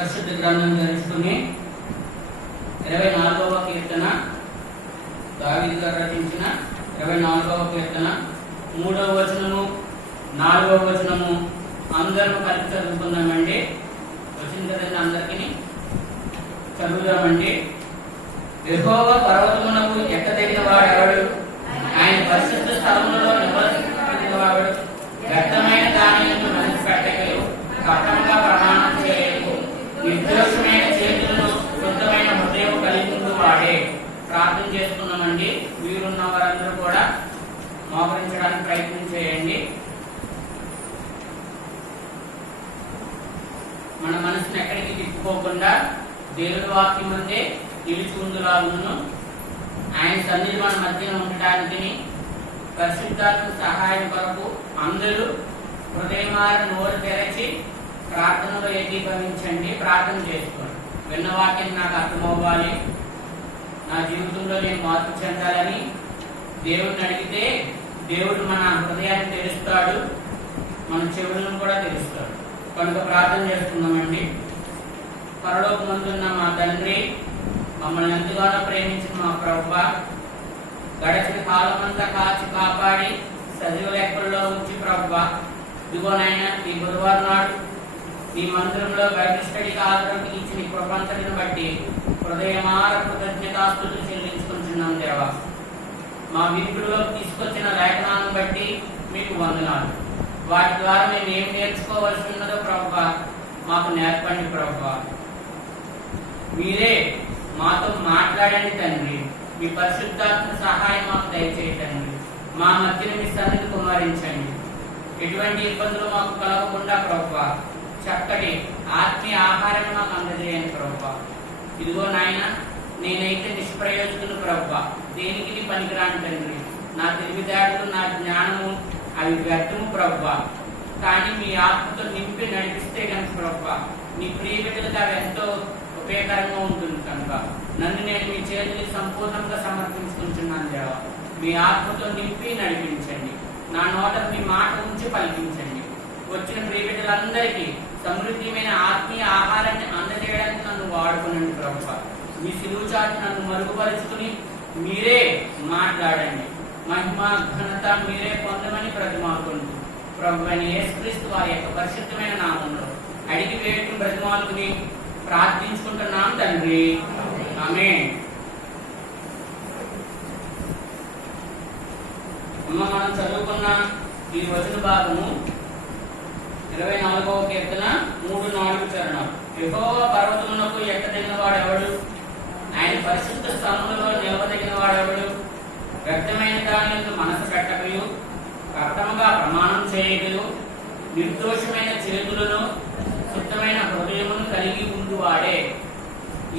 పరిశుద్ధ గ్రంథం తెరుచుకుని 24వ కీర్తన, దావీదు గారు రచించిన 24వ కీర్తన 3వ వచనము 4వ వచనము అందరూ కలిసి చదువుకుందామండి. వచ్చింది కదండి, అందరికీ చదువుదామండి. యెహోవా పర్వతమునకు ఎక్కదగిన వాడెవడు? ఆయన పరిశుద్ధ స్థలములలో నివసించిన వాడు. వ్యర్థమైన దానిని మనసు పెట్టకయు, కపటంగా ప్రమాణం చేయకు, నిర్దోషమైన చేతులను శుద్ధమైన హృదయం కలిగి వాడే. ప్రార్థన చేసుకున్నామండి. వీరున్న వారందరూ కూడా మోకరించడానికి ప్రయత్నం చేయండి. మన మనసును ఎక్కడికి తిప్పుకోకుండా దేవుని వాక్యం ముందే నిలిచి ఉండులాగును. ఆయన సన్నిధి మన మధ్యన ఉండటానికి పరిశుద్ధాత్మ సహాయం కొరకు అందరూ హృదయమార నోరు తెరచి ప్రార్థనలో ఏకీభవించండి. ప్రార్థన చేసుకోండి. విన్న వాక్యం నాకు అర్థమవ్వాలి, నా జీవితంలో నేను మార్పు చెందాలని దేవుడిని అడిగితే దేవుడు మన హృదయాన్ని తెరుస్తాడు, మన చెవులను కూడా తెరుస్తాడు. కనుక ప్రార్థన చేసుకుందామండి. పరలోకమందున్న మా తండ్రి, మమ్మల్ని ఎంతగానో ప్రేమించిన మా ప్రభువా, గడిచిన కాలమంతా కాచి కాపాడి సజీవ లెక్కల్లో ఉంచి ప్రభువా, ఇదిగోనైనా ఈ గురువారం నాడు ఈ మందిరంలో బైబిల్ స్టడీకి ఆధారం ఇచ్చిన ఈ కృపంతటిని బట్టి హృదయమార కృతజ్ఞతాస్తుతులు చెల్లించుకుంటున్నాం దేవా. మా వీధుల్లో తీసుకొచ్చిన లేఖనాలను బట్టి మీకు వందనాలు. వాటి ద్వారా మేము ఏం నేర్చుకోవాల్సి ఉన్నదో ప్రభువా మాకు నేర్పండి ప్రభువా. మీరే మాతో మాట్లాడండి తండ్రి. మీ పరిశుద్ధాత్మ సహాయం మాకు దయచేయండి. మా మధ్యన మీ సన్నిధి కుమ్మరించండి. ఎటువంటి ఇబ్బందులు మాకు కలగకుండా ప్రభువా చక్కటి ఆత్మీయ ఆహారాన్ని మాకు అందజేయండి ప్రభువా. ఇదిగో నాయన, నేనైతే నిష్ప్రయోజకులు ప్రభువా, దేనికి పనికిరాని తండ్రి. నా తెలివితేటలు, నా జ్ఞానము అవి వ్యర్థము ప్రభువా. కానీ మీ ఆత్మతో నింపి నడిపిస్తే కనుక ప్రభువా నీ ప్రియ బిడ్డలకు అవి ఎంతో ఉపయోగకరంగా ఉంటుంది. కనుక నన్ను నేను మీ చేతులకు సంపూర్ణంగా సమర్పించుకుంటున్నాను దేవా. మీ ఆత్మతో నింపి నడిపించండి. నా నోట మీ మాట ఉంచి పలికించండి. వచ్చిన ప్రియ బిడ్డలందరికీ సమృద్ధిమైన ఆత్మీయ ఆహారాన్ని అందజేయడానికి నన్ను వాడుకునండి ప్రభువా. మీ సిలువ చాటు నన్ను మరుగుపరుచుకుని మీరే మాట్లాడండి. మహిమ ఘనత మీరే పొందమని బ్రతిమాలుకుంటూ ప్రభువైన యేసుక్రీస్తు వారి యొక్క పరిశుద్ధమైన నామంలో అడిగి వేయటం బ్రతిమాలుకుని ప్రార్థించుకుంటున్నాం తండ్రి, ఆమేన్. మనం చదువుకున్న ఈ వచన భాగము 24వ కీర్తన 3-4 చరణాలు. యెహోవా పర్వతమునకు ఎక్కదగిన వాడెవడు? ఆయన పరిశుద్ధ స్థలములలో నిలవదగిన వాడెవడు? వ్యర్థమైన దానిని మనసు పెట్టకయు, కపటముగా ప్రమాణం చేయకయు, నిర్దోషమైన చేతులను శుద్ధమైన హృదయమును కలిగి ఉండువాడే.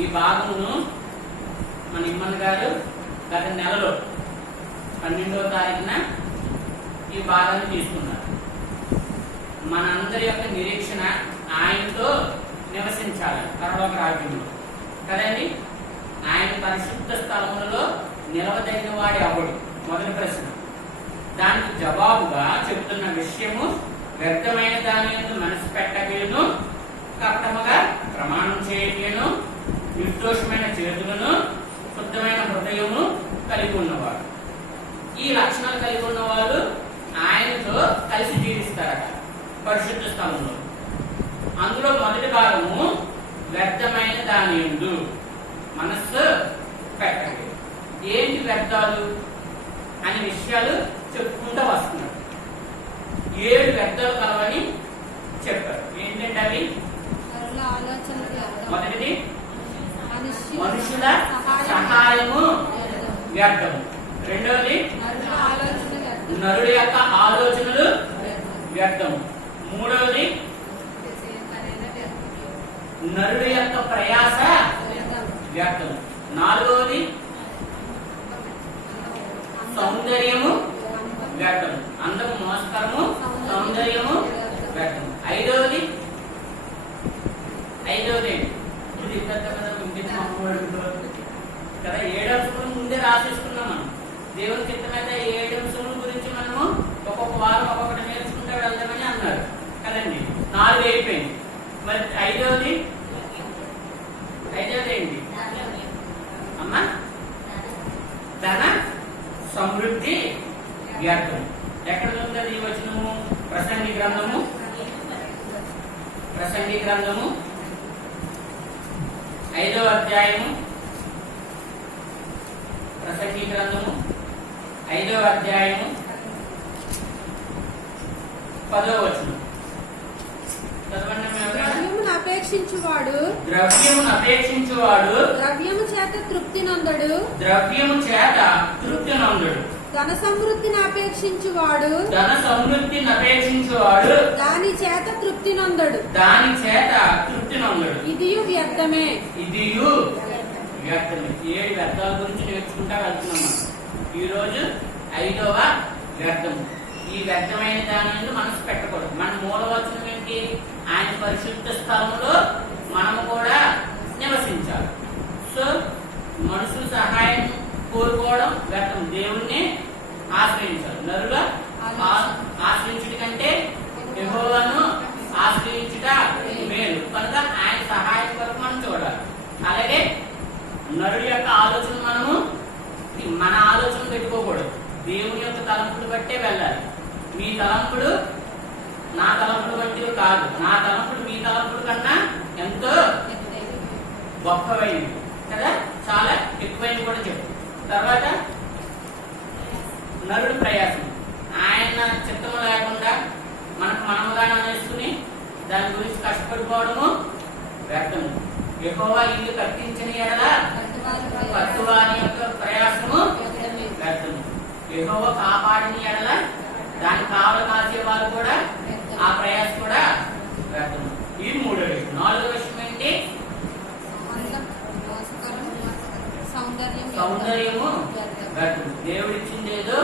ఈ భాగమును మన ఇమ్మన్ గారు గత నెలలో 12వ తారీఖున ఈ భాగాన్ని తీసుకున్నారు. మనందరి యొక్క నిరీక్షణ ఆయనతో నివసించాలి పరలోక రాజ్యంలో కదండి. ఆయన పరిశుద్ధ స్థలములలో నిలవదగిన వాడి అవడు మొదటి ప్రశ్న. దానికి జవాబుగా చెబుతున్న విషయము, వ్యర్థమైన దాని యందు మనసు పెట్టకయును, కపటముగా ప్రమాణం చేయకయును, నిర్దోషమైన చేతులను శుద్ధమైన హృదయము కలిగి ఉన్నవాడు. ఈ లక్షణాలు కలిగి ఉన్నవాళ్ళు ఆయనతో కలిసి జీవిస్తారట పరిశుద్ధ స్థలంలో. అందులో మొదటి భాగము వ్యర్థమైన దాని యందు మనస్సు పెట్టండి. ఏంటి వ్యర్థాలు అనే విషయాలు చెప్పుకుంటూ వస్తున్నారు. 7 వ్యర్థాలు కలవని చెప్పారు. ఏంటంటే అవి, మొదటిది మనుషుల సహాయము వ్యర్థము. రెండవది నరుడి యొక్క ఆలోచనలు వ్యర్థము. మూడవది నరుడి యొక్క ప్రయాస వ్యర్థము. నాలుగవది సౌందర్యము వ్యర్థము. అందము మోసకరము, సౌందర్యము వ్యర్థము. ఐదవది ఇది పెద్ద కదా. 7 అంశముల ముందే రాసేసుకున్నాం మనం. దేవుని చిత్తమైతే 7 అంశముల గురించి మనము ఒక్కొక్క వారం ఒక్కొక్కటి నేర్చుకుంటే వెళ్దామని అన్నారు కదండి. 4 అయిపోయింది. మరి 5వది గ్రంథము ప్రసంగి గ్రంథము 5వ అధ్యాయము ప్రసంగి గ్రంథము 5వ అధ్యాయము 10వ వచనం చదవండి. ద్రవ్యమును అపేక్షించువాడు ద్రవ్యము చేత తృప్తి నందడు. ధన సమృద్ధిని అపేక్షించువాడు దాని చేత తృప్తి నందడు. ఇదియు వ్యర్థమే. 7 వ్యర్థాల గురించి నేర్చుకుంటా వెళ్తున్నాం. ఈ రోజు 5వ వ్యర్థము. ఈ వ్యర్థమైన దాని మీద మనసు పెట్టకూడదు. మన మూలవచనం ఏంటి? ఆయన పరిశుద్ధ స్థలంలో మనము కూడా నివసించాలి. సో మనుషుల సహాయం కోరుకోవడం వ్యర్థం. దేవుణ్ణి ఆశ్రయించాలి. నరుగా ఆశ్రయించుట కంటే యెహోవాను ఆశ్రయించుట మేలు కనుక ఆయన సహాయం కొరకు మనం చూడాలి. అలాగే నరుడి యొక్క ఆలోచన మన ఆలోచన పెట్టుకోకూడదు. దేవుని యొక్క తలంపుడు బట్టే వెళ్ళాలి. మీ తలంపుడు నా తలంపుడు బట్టి కాదు. నా తలంపుడు మీ తలంపుడు కన్నా ఎంతో గొప్పవైంది కదా, చాలా ఎక్కువైంది కూడా చెప్పు. తర్వాత నరుడు ప్రయాసం. ఆయన చిత్తము లేకుండా మనముగా నేర్చుకుని దాని గురించి కష్టపడిపోవడము వ్యర్థము. యెహోవా ఇల్లు కట్టించిన ఎడల కట్టువాని యొక్క ప్రయాసము వ్యర్థము. యెహోవా కాపాడిన ఎడల దాని కావలి కాసే వాళ్ళు కూడా ఆ ప్రయాసం కూడా వ్యర్థము. ఇది 3వ విషయం. 4వ విషయం ఏంటి? సౌందర్యము వ్యర్థము. దేవుడు ఇచ్చింది ఏదో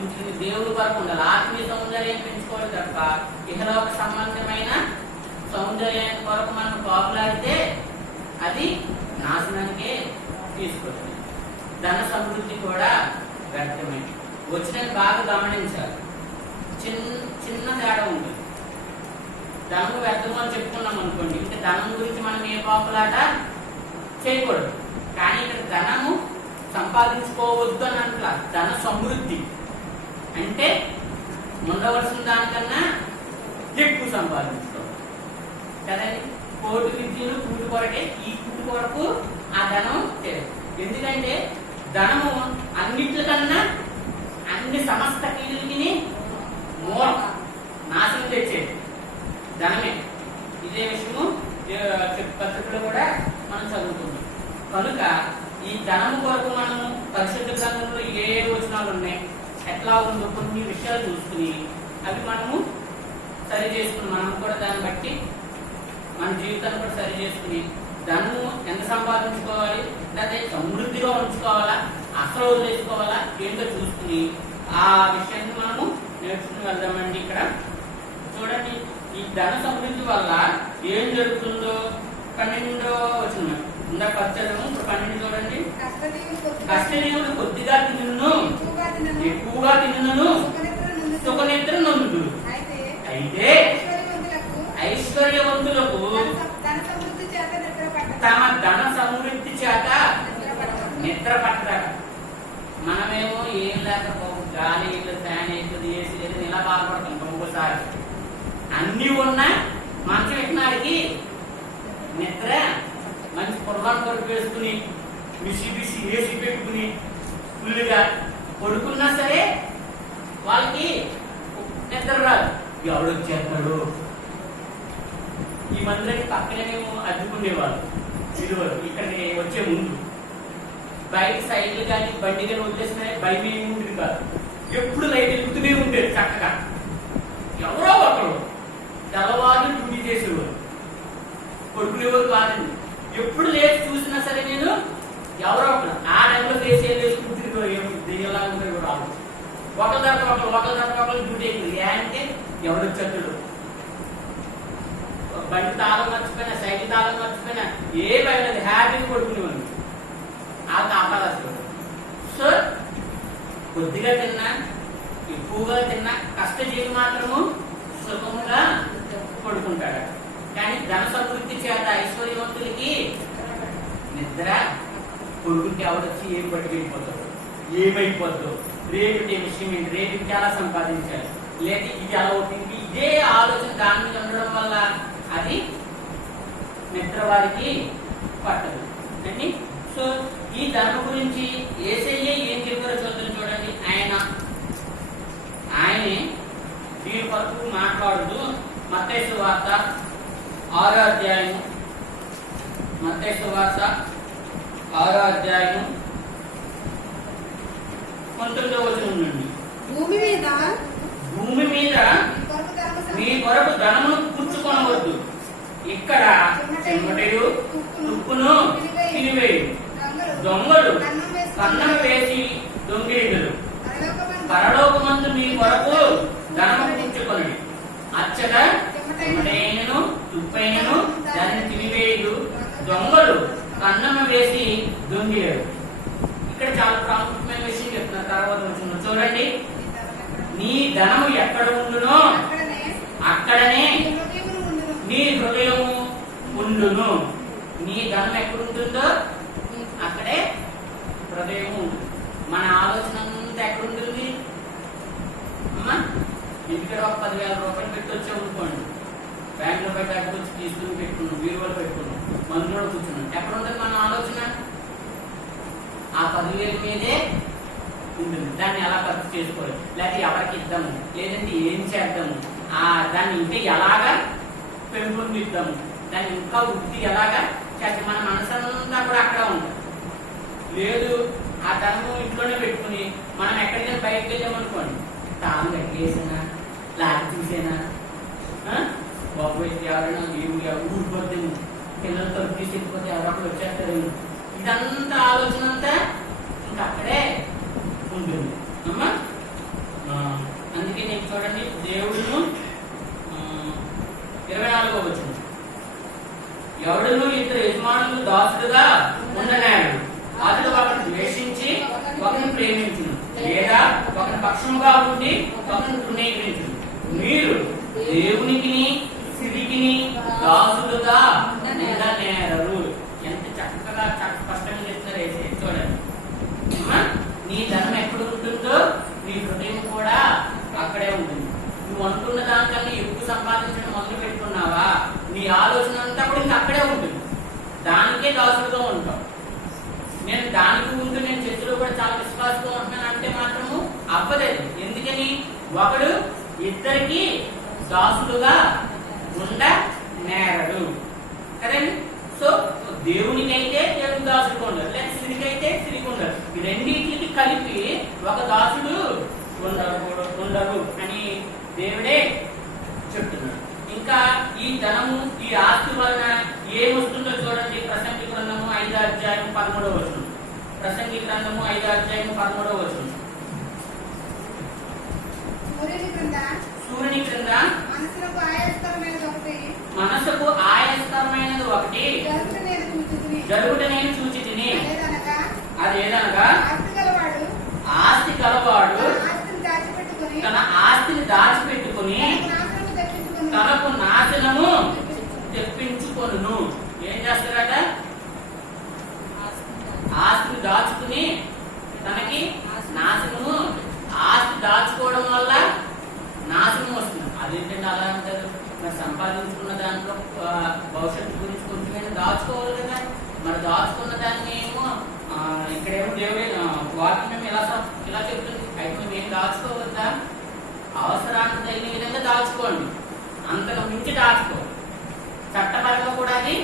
ఉంచింది దేవుడి వరకు ఉండాలి. ఆత్మీయ సౌందర్యం పెంచుకోవాలి తప్ప ఇహలోక సంబంధమైన సౌందర్యానికి కొరకు మనం పాపులాడితే అది నాశనానికే తీసుకొస్తుంది. ధన సమృద్ధి కూడా వ్యర్థమే. వచ్చినది బాగా గమనించాలి. చిన్న తేడా ఉంటుంది. ధనము వ్యర్థము అని చెప్పుకున్నాం అనుకోండి, ఇంకా ధనం గురించి మనం ఏ పాపులాట చేయకూడదు. కానీ ఇక్కడ ధనము సంపాదించుకోవద్దు అని అంటలా. ధన సమృద్ధి అంటే ఉండవలసిన దానికన్నా ఎక్కువ సంపాదించుకోవాలి కదండి. కోటి విద్యలు కూటి కొరకే. ఈ కూటి కొరకు ఆ ధనం చేయదు. ఎందుకంటే ధనము అన్నిటికన్నా అన్ని సమస్త కీళ్ళకి మూలం నాశనం తెచ్చేది ధనమే. ఇదే విషయము పత్రికలో కూడా మనం చదువుతున్నాం. కనుక ఈ ధనము కొరకు మనము పరిశుద్ధ గ్రంథంలో ఏ వచనాలు ఉన్నాయి, ఎట్లా ఉందో కొన్ని విషయాలు చూసుకుని అవి మనము సరి చేసుకుని మనం కూడా దాన్ని బట్టి మన జీవితాన్ని కూడా సరి చేసుకుని ధనము ఎంత సంపాదించుకోవాలి, లేదా సమృద్ధిగా ఉంచుకోవాలా, అసలు వదిలేసుకోవాలా ఏంటో చూసుకుని ఆ విషయాన్ని మనము నేర్చుకుని వెళ్దామండి. ఇక్కడ చూడండి, ఈ ధన సమృద్ధి వల్ల ఏం జరుగుతుందో 12వ వచనం ఇందాక పచ్చదము. ఇప్పుడు 12 చూడండి. కష్టనీయుడు కొద్దిగా తిన్నును, ఎక్కువగా తిన్నును, సుఖనిద్ర నొందుడు. అయితే ఐశ్వర్యవంతులకు తమ ధన సమృద్ధి చేత నిద్ర పట్టదట. మనమేమో ఏం లేకపోతే గాలి ఫ్యాన్ అవుతుంది, ఏసీ లేదు, ఇలా బాధపడతాం. ఒక్కొక్కసారి అన్ని ఉన్నా మంచం ఎక్కినాడికి నిద్ర మంచి పొరపాటు కొరకు వేసుకుని బిసి ఏసీ పెట్టుకుని ఫుల్గా పడుకున్నా సరే వాళ్ళకి నిద్ర రాదు. ఎవడొచ్చేస్తాడు? ఈ మందిరానికి పక్కనే మేము అడ్డుకునేవాళ్ళు విలువలు. ఇక్కడికి వచ్చే ముందు బయట సైడ్లు కానీ బండి కానీ వదిలేసినా భయం ఏమి ఉండేది కాదు. ఎప్పుడు లైట్ వెలుగుతూనే ఉండేది చక్కగా. ఎవరో ఒకరు తెల్లవారు డ్యూటీ చేసేవారు, పడుకునేవారు కాదండి. ఎప్పుడు లేచి చూసినా సరే నేను ఎవరో ఒకరు ఆ టైంలో వేసి దెయ్యంలా ఉంటే కూడా రాదు. ఒకరి తర్వాత ఒకరు డ్యూటీ అయింది. అంటే ఎవడొచ్చేస్తాడు? బండి తాళం మర్చిపోయినా, సైకిల్ తాళం మర్చిపోయినా ఏ భయం హ్యాపీగా పడుకునేవాడు. ఆ కాపాడాల్సి. సో కొద్దిగా తిన్నా, ఎక్కువగా తిన్నా కష్టజీవి మాత్రము సుఖముగా పడుకుంటాడు. కానీ ధన సమృద్ధి చేత ఐశ్వర్యవంతులకి నిద్ర కొడుకుంటే ఎవడొచ్చి ఏం పట్టుకెళ్ళిపోతాడు, ఏమైపోద్దు, రేపు విషయం ఏంటి, రేపు చాలా సంపాదించాలి, లేదా ఇది ఎలా అవుతుంది, ఇది ఇదే ఆలోచన దాని మీద ఉండడం వల్ల అది నిద్ర వారికి పట్టదు అండి. సో ఈ ధర్మ గురించి యేసయ్య ఏం చెప్పారో చూద్దాం. చూడండి, ఆయనే దీని కొరకు మాట్లాడుతూ మత్తయి సువార్త 6వ అధ్యాయం, మత్తయి సువార్త 6వ అధ్యాయం 19వ వచనం నుండి, భూమి మీద మీ కొరకు ధనమును కూర్చుకొనవద్దు, ఇక్కడ చెమటయు తుప్పును తినివేయు, దొంగలు కన్నం వేసి దొంగేయులు, పరలోకమందు మీ కొరకు ధనము కూర్చుకొనడి, అచ్చట చెమటైనను తుప్పైనను దానిని తినివేయు, దొంగలు కన్నము వేసి దొంగేయుడు. ఇక్కడ చాలా ప్రాముఖ్యమైన విషయం చెప్తున్నారు. తర్వాత వచ్చిన చూడండి, నీ ధనము ఎక్కడ ఉండునో అక్కడనే నీ హృదయము ఉండును. నీ ధనం ఎక్కడుంటుందో అక్కడే హృదయము ఉంటుంది. మన ఆలోచన అంతా ఎక్కడుంటుంది అమ్మా? ఇంటికి ఒక 10,000 రూపాయలు పెట్టి వచ్చాము అనుకోండి, బ్యాంకులో పెట్టి అడ్డు వచ్చి తీసుకుని పెట్టుకున్నాం, బీరువాలో పెట్టుకున్నాం, మందులో కూర్చున్నాం. ఎక్కడ ఉంటుంది మన ఆలోచన? ఆ 10,000 మీదే ఉంటుంది. దాన్ని ఎలా ఖర్చు చేసుకోవాలి, లేకపోతే ఎవరికి ఇద్దాము, లేదంటే ఏం చేద్దాము, దాన్ని ఇంకా ఎలాగా పెంపొందిద్దాము, దాన్ని ఇంకా వృద్ధి ఎలాగా చేద్దాం, మన మనసంతా కూడా అక్కడ ఉంటుంది. లేదు ఆ ధనము ఇంట్లోనే పెట్టుకుని మనం ఎక్కడికైనా బయటకు వెళ్ళామనుకోండి, తాను కట్టేసేనా, లాగి చూసేనా, బాబు అయితే ఎవరైనా ఊరిపోతేమో, పిల్లలు తలుపు తీసుకెళ్ళిపోతే ఎవరొకరు వచ్చేస్తారేమో, ఇదంతా ఆలోచన అంతా ఇంకా అక్కడే ఉంటుంది అమ్మా. అందుకే నేను చూడండి, దేవుడును 24వ వచనం, ఎవడును ఇద్దరు యజమానులు దాసుడుగా ఉండనేడు, అతడు ఒకరిని ద్వేషించి ఒకరిని ప్రేమించును, లేదా ఒకరి పక్షముగా ఉండి ఒకరిని తృణీకరించును. మీరు దేవునికి సిరికిని దాసుడుగా ఉండనేరరు. ఎంత చక్కగా స్పష్టంగా చెప్తారు. చూడండి అమ్మా, నీ ధనం ఎక్కడ ఉంటుందో నీ హృదయం కూడా అక్కడే ఉంటుంది. నువ్వు అనుకున్న దానికన్నా ఎక్కువ సంపాదించడం మొదలు పెట్టుకున్నావా, నీ ఆలోచన అంతా కూడా ఇంకా అక్కడే ఉంటుంది, దానికే దాసుడుగా ఉంటావు. నేను దానికి ముందు నేను చర్చలో కూడా చాలా విశ్వాసంగా ఉంటున్నాను అంటే మాత్రము అవ్వలేదు. ఎందుకని? ఒకడు ఇద్దరికి దాసుడుగా ఉండనేరడు కదండి. సో దేవునికైతే దేవుని దాసుడుగా ఉండరు, లేదా స్త్రీకైతే స్త్రీకి ఉండరు. ఈ రెండింటికి కలిపి ఒక దాసుడు ఉండరు అని దేవుడే చెప్తున్నాడు. ఇంకా ఈ ధనము, ఈ ఆస్తి వలన ఏమొస్తుందో చూడండి. ప్రసంగి గ్రంథము 5వ అధ్యాయం 13వ వచనం. ప్రసంగి గ్రంథము 5వ అధ్యాయం 13వ వచనం. సూర్యుని క్రింద మనసుకు ఆయస్కరమైనది ఒకటి జరుగుట నేను చూచి తిని, అదేదనగా ఆస్తి గలవాడు తన ఆస్తిని దాచిపెట్టుకుని తనకు నాశనము తెప్పించుకొనును. ఏం చేస్తారట? ఆస్తిని దాచుకుని తనకి నాశనము. ఆస్తి దాచుకోవడం వల్ల నాశనం వస్తుంది. అదేంటంటే అలా అంటారు? మరి సంపాదించుకున్న దాంట్లో భవిష్యత్తు గురించి కొంచెమైనా దాచుకోవాలి కదా. మరి దాచుకున్న దాన్ని ఏమో ఇక్కడేమో దేవుడే వాక్యం ఇలా చెప్తుంది. అయితే మేము దాచుకోవద్దా? అవసరానికి తగిన విధంగా దాచుకోండి, అంతకు మించి దాచుకో. చట్టపరంగా కూడా అది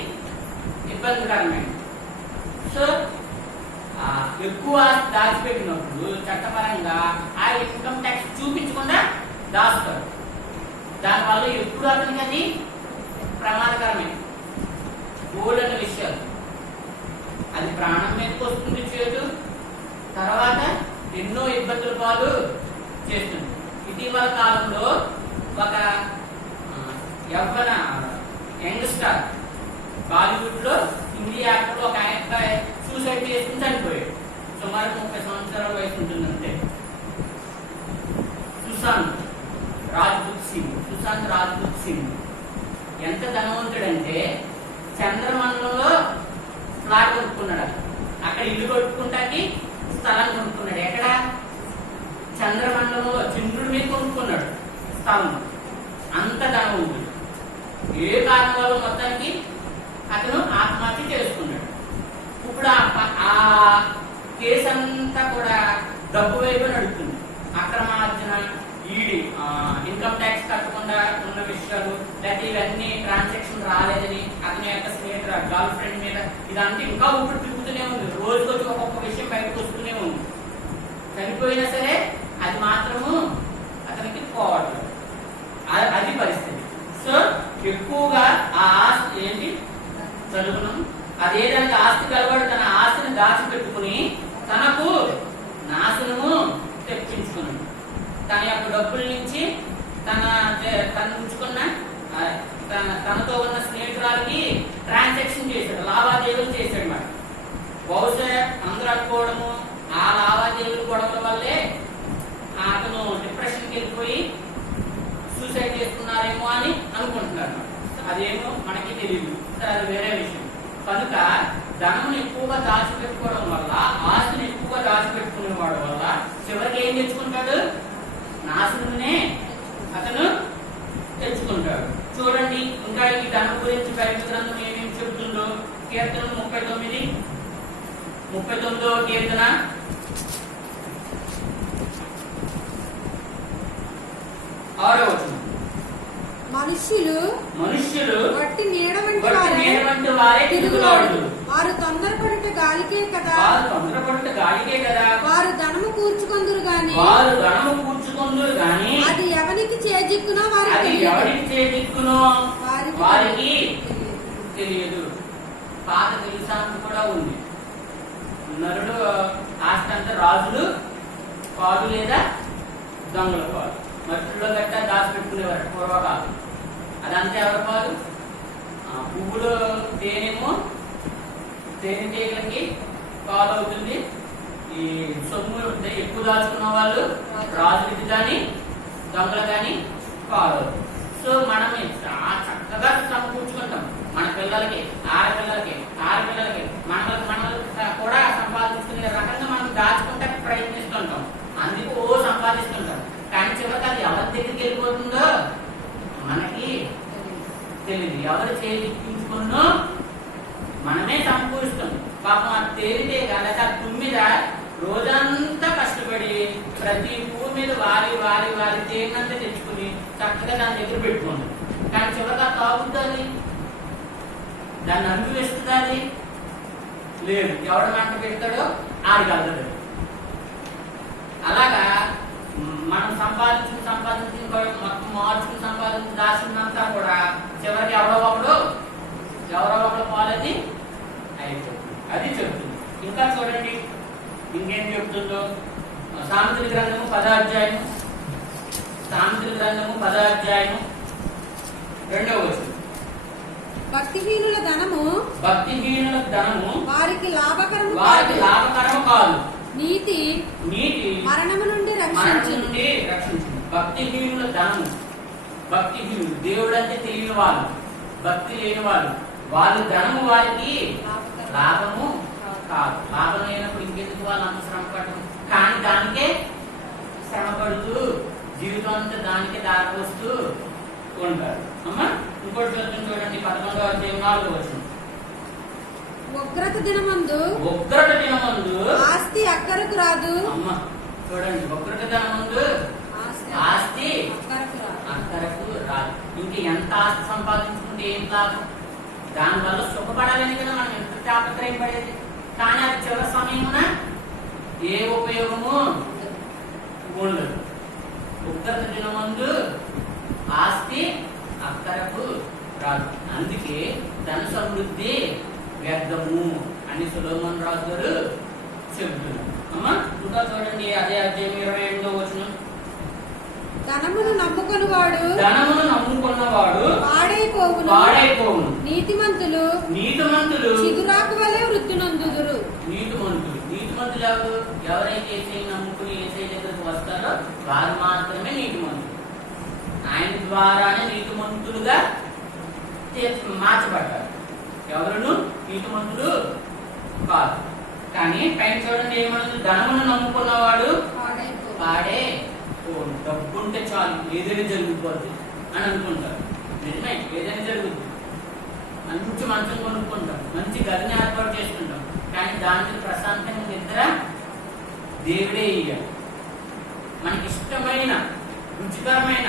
ఇబ్బందికరమైన. సో ఎక్కువ దాచిపెట్టినప్పుడు చట్టపరంగా ఆ ఇన్కమ్ ట్యాక్స్ చూపించకుండా దాచుతారు. దానివల్ల ఎప్పుడు అతనికి అది ప్రమాదకరమే. గోల్డ్ అనే విషయాలు అది ప్రాణం మీదకి వస్తుంది చేటు, తర్వాత ఎన్నో ఇబ్బందుల పాలు చేస్తుంది. ఇటీవల కాలంలో ఒక యవ్వన యంగ్స్టర్ బాలీవుడ్ లో హిందీ యాక్టర్ ఒక ఆయన సూసైడ్ చేసుకుని చనిపోయాడు. సుమారు 30 సంవత్సరాల వయసు ఉంటుందంటే. సుశాంత్ రాజ్పూత్ సింగ్ ఎంత ధనవంతుడంటే చంద్రమండలంలో ఫ్లాట్ కొనుక్కున్నాడు. అక్కడ ఇల్లు కొట్టుకుంటాకి స్థలం కొనుక్కున్నాడు. ఎక్కడ? చంద్రమండలంలో చంద్రుడి మీద కొనుక్కున్నాడు స్థలం. అంత ధనవంతుడు. ఏ కారణం వల్ల మొత్తానికి అతను ఆత్మహత్య చేసుకున్నాడు. ఇప్పుడు ఆ కేసు అంతా కూడా డబ్బు వైపు నడుస్తుంది. అక్రమార్జన, ఈడీ, ఇన్కమ్ ట్యాక్స్ కట్టకుండా ఉన్న విషయాలు, లేకపోతే ఇవన్నీ ట్రాన్సాక్షన్ రాలేదని అతని యొక్క స్నేహితుడు గర్ల్ ఫ్రెండ్ మీద ఇదంతా ఇంకా ఊపిరి తిరుగుతూనే ఉంది. రోజుకొచ్చి ఒక్కొక్క విషయం బయటకు వస్తూనే ఉంది. చనిపోయినా సరే అది మాత్రము అతనికి పోవట్లేదు. అది పరిస్థితి. సో ఎక్కువగా ఆ ఆస్తి ఏంటి చదువును అదేదానికి ఆస్తి కలవాడు తన ఆస్తిని దాచిపెట్టుకుని తనకు నాశనము తెప్పించుకున్నాడు. తన యొక్క డబ్బుల నుంచి తన ఉంచుకున్న తనతో ఉన్న స్నేహితురాలకి ట్రాన్సాక్షన్ చేశాడు, లావాదేవీలు చేశాడు మాట. బహుశా అందరూ అనుకోవడము ఆ లావాదేవీలు గొడవల వల్లే అతను డిప్రెషన్కి వెళ్ళిపోయి సూసైడ్ చేసుకున్నారేమో అని అనుకుంటున్నారు. అదేమో మనకి తెలియదు, అది వేరే విషయం. కనుక ధనమును ఎక్కువగా దాచిపెట్టుకోవడం వల్ల, ఆస్తిని ఎక్కువగా దాచిపెట్టుకునేవాడు వల్ల చివరికి ఏం తెచ్చుకుంటాడు? నాశనమునే అతను తెచ్చుకుంటాడు. చూడండి ఇంకా ఈ ధనం గురించి బైబిల్ గ్రంథం ఏమేమి చెబుతుందో. కీర్తన 39వ కీర్తన 6వ వచనం. మనుష్యులు వట్టి నీడ వంటి వారే తిరుగులాడు. వారు తొందరపడుట గాలికే కదా. వారు ధనము కూర్చుకొందురు గాని అది ఎవరికి చేజిక్కునో వారికి తెలియదు. పాత తెలుసాంత కూడా ఉంది. నరుడు ఆస్తి అంతా రాజులు పాలు లేదా దొంగల పాలు మట్టిలో గట్టా దాచిపెట్టుకునేవారు పూర్వకాలం. అదంతా ఎవరి పాలు? పువ్వులు తేనెమో తేనెటీగలకి పాలు అవుతుంది. ఈ సొమ్ము ఎక్కువ దాచుకున్న వాళ్ళు రాజులకి కానీ దొంగలు కానీ పాలు అవుతుంది. సో మనం చక్కగా సమకూర్చుకుంటాం. మన పిల్లలకి ఆడపిల్లలకి మనల్ని కూడా సంపాదించుకునే రకంగా మనం దాచుకుంటే ప్రయత్నిస్తుంటాం. అందుకు సంపాదిస్తుంటాం. కానీ చివరికి అది ఎవరి దగ్గరికి వెళ్ళిపోతుందో మనకి తెలియదు. ఎవరు చేయించుకున్నో మనమే సమకూరుస్తాం. పాపం అది తేలితే కనుక తుమ్మిద రోజంతా కష్టపడి ప్రతి పువ్వు మీద వారి తేనంతా తెచ్చుకుని చక్కగా దాని దగ్గర పెట్టుకోండి. కానీ చివరిగా తాగుతుంది, దాన్ని అనుభవిస్తుంది లేదు. ఎవడ మంట పెడతాడో ఆడికి వెళ్తాడు. అలాగా మనం సంపాదించిన మొత్తం మార్చుకుని దాచినంతా కూడా చివరికి ఎవరో ఒకడు పాలది అయిపోతుంది. అది చెప్తుంది. ఇంకా చూడండి ఇంకేం చెప్తుందో. సామెతల గ్రంథము 10వ అధ్యాయం 2వ వచనం. భక్తిహీనుల ధనము వారికి లాభకరము కాదు. నీతి మరణము నుండి రక్షించును. భక్తిహీనుల ధనము, భక్తిహీనులు దేవుడు అంటే తెలియని వాళ్ళు, భక్తి లేని వాళ్ళు ధనము వారికి లాభము కాదు. లాభం లేనప్పుడు ఇంకెందుకు వాళ్ళు అంత శ్రమ పడటం? కానీ దానికే శ్రమ పడుతూ జీవితం అంతా దానికే దారిపోస్తూ ఉంటారు. అమ్మా ఇంకోటి చూడండి 11వ అధ్యాయం 4వ వచనం. ఉగ్రత దినమందు ఆస్తి అక్కరకు రాదు. అమ్మా చూడండి, ఉగ్రత దినమందు ఆస్తి అక్కరకు రాదు. ఇంక ఎంత ఆస్తి సంపాదించుకుంటే ఏం లాభం? దానివల్ల సుఖపడాలని కదా మనం ఎంత తాపత్రయం పడేది. కానీ అది చివరి సమయమున ఏ ఉపయోగము ఉండదు. ఉగ్రత దినమందు ఆస్తి అక్కరకు రాదు. అందుకే ధన సమృద్ధి వ్యర్థము అని సొలొమోను రాజు గారు చెబుతున్నారు. అమ్మా ఇంకా చూడండి అదే అధ్యాయం 28వ వచనం. ధనమును నమ్ముకున్నవాడు పాడైపోవును. నీతిమంతులు చిగురాకు వలె వృద్ధి నొందుదురు. నీతిమంతులు ఎవరైతే యేసయ్యను నమ్ముకుని యేసయ్య దగ్గరకు వస్తారో వారు మాత్రమే నీతిమంతులు. ఆయన ద్వారానే నీతిమంతులుగా మార్చబడ్డారు. ఎవరును నీతిమంతులు కాదు. కానీ పైన చూడండి ఏమన్నది? ధనమును నమ్ముకున్నవాడు పాడే డబ్బుంటే చాలు ఏదైనా జరిగిపోద్ది. అని అనుకుంటారు. నిజమే, ఏదైనా జరుగుతుంది. మంచి మంచం కొనుక్కుంటాం, మంచి గదిని ఏర్పాటు చేసుకుంటాం, కానీ దాంట్లో ప్రశాంతంగా నిద్ర దేవుడే ఇయ్యాలి. మనకి ఇష్టమైన రుచికరమైన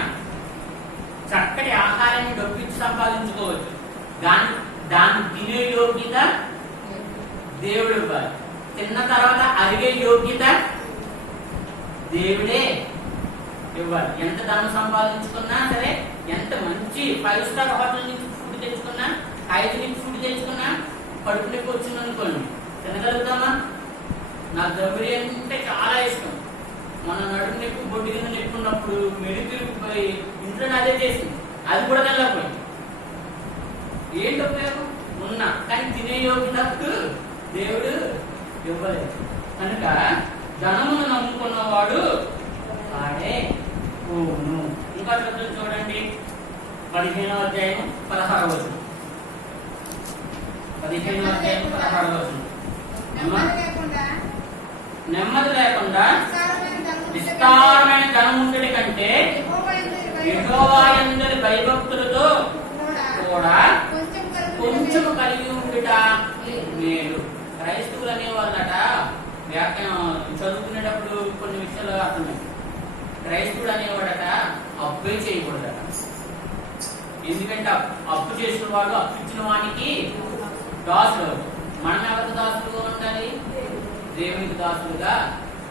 చక్కటి ఆహారాన్ని డబ్బిచ్చి సంపాదించుకోవచ్చు, దాన్ని తినే యోగ్యత దేవుడు ఇవ్వాలి. తిన్న తర్వాత అరిగే యోగ్యత దేవుడే ఇవ్వాలి. ఎంత ధనం సంపాదించుకున్నా సరే, ఎంత మంచి 5 స్టార్ హోటల్ నుంచి ఫుడ్ తెచ్చుకున్నా, 5 నుంచి ఫుడ్ తెచ్చుకున్నా, కడుపు నొప్పి వచ్చింది అనుకోండి, తినగలుగుతామా? నాకు దమ్ బిర్యానీ అంటే చాలా ఇష్టం. మన నడుము నొప్పి, బొడ్డు కింద నొప్పి ఉన్నప్పుడు మెడికల్కి పోయి ఇంట్లో అదే చేసింది, అది కూడా వెళ్ళకపోయింది. ఏంటి ఉపయోగం? ఉన్నా కానీ తినే యోగ్యతకు దేవుడు ఇవ్వలేదు. కనుక ధనమును నమ్ముకున్నవాడు వాడే పోవును. ఇంకా చూడండి 15వ అధ్యాయం 16వ వచనం. 15వ అధ్యాయం 16వ వచనం. నెమ్మది లేకుండా విస్తారమైన ధనం ఉండేది కంటే యెహోవా యందు భయభక్తులతో కూడా కొంచెం కలిగి ఉండుట మేలు. క్రైస్తవులు అనేవాళ్ళట వ్యాఖ్యానం చదువుకునేటప్పుడు కొన్ని విషయాలు అర్థమై. క్రైస్తవుడు అనేవాడట అప్పే చేయకూడదట. ఎందుకంటే అప్పు చేసిన వాడు అప్పు ఇచ్చిన వానికి దాసులు. మనం ఎవరికి దాసులుగా ఉండాలి? దేవునికి దాసులుగా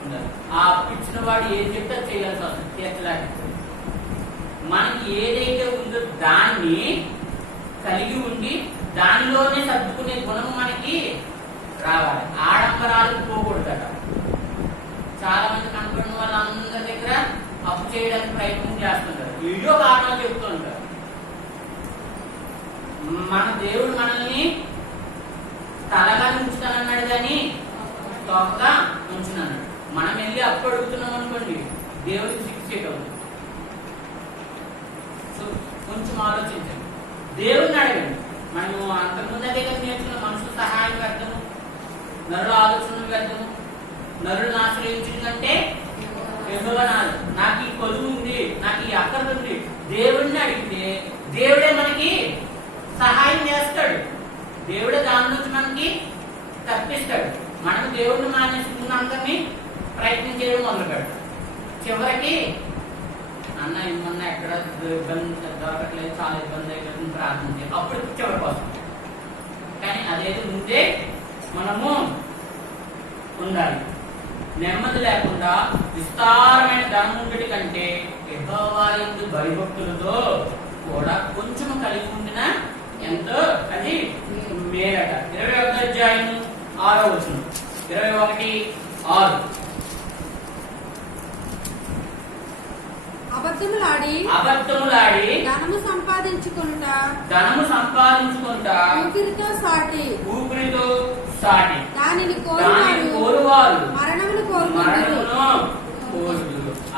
ఉండాలి. ఆ అప్పు ఇచ్చిన వాడు ఏం చెప్తే చేయాల్సి వస్తుంది, తీర్చలేకపోతే. మనకి ఏదైతే ఉందో దాన్ని కలిగి ఉండి దానిలోనే సర్దుకునే గుణం మనకి రావాలి. ఆడంబరాలకు పోకూడదట. చాలా మంది కనపడిన వాళ్ళందరి దగ్గర అప్పు చేయడానికి ప్రయత్నం చేస్తుంటారు, ఏదో కారణాలు చెప్తూ ఉంటారు. మన దేవుడు మనల్ని తలగా ఉంచుతానన్నాడు కానీ తోకగా ఉంచునన్నాడు. మనం వెళ్ళి అప్పు అడుగుతున్నాం అనుకోండి, దేవుడికి శిక్ష అవుతుంది. సో కొంచెం ఆలోచించండి, దేవుడిని అడగండి. మనము అంతకుముందు అదే కదా నేర్చుకున్న మనుషుల సహాయం వ్యర్థము, నరుల ఆలోచన వ్యర్థము, నరులను ఆశ్రయించడం కంటే యెహోవానాదు. నాకు ఈ కొలువు ఉంది, నాకు ఈ అక్కర్లు ఉంది, దేవుడిని అడిగితే దేవుడే మనకి సహాయం చేస్తాడు. దేవుడే దాని నుంచి మనకి తప్పిస్తాడు. మనం దేవుడిని మానేసి అందరినీ ప్రయత్నం చేయడం మొదలు పెడతాం. చివరికి అన్న ఏమన్నా ఎక్కడ ఇబ్బంది దొరకట్లేదు, చాలా ఇబ్బంది అయిపోతుంది, ప్రార్థన చేయాలి, అప్పుడు చివరికి వస్తుంది. కానీ అదేది ముందే మనము ఉండాలి. నెమ్మది లేకుండా విస్తారమైన ధనం ఉండటి కంటే యెహోవా యందు భయభక్తులతో కూడా కొంచెం కలిగి ఉండిన ఎంతో అది మేలట. 21వ అధ్యాయం 6వ వచనం. 21:6. అబద్ధములాడి ధనము సంపాదించుకొనుట ఊపిరితో సాటి దానిని కోరువారు మరణమును కోరుదురు.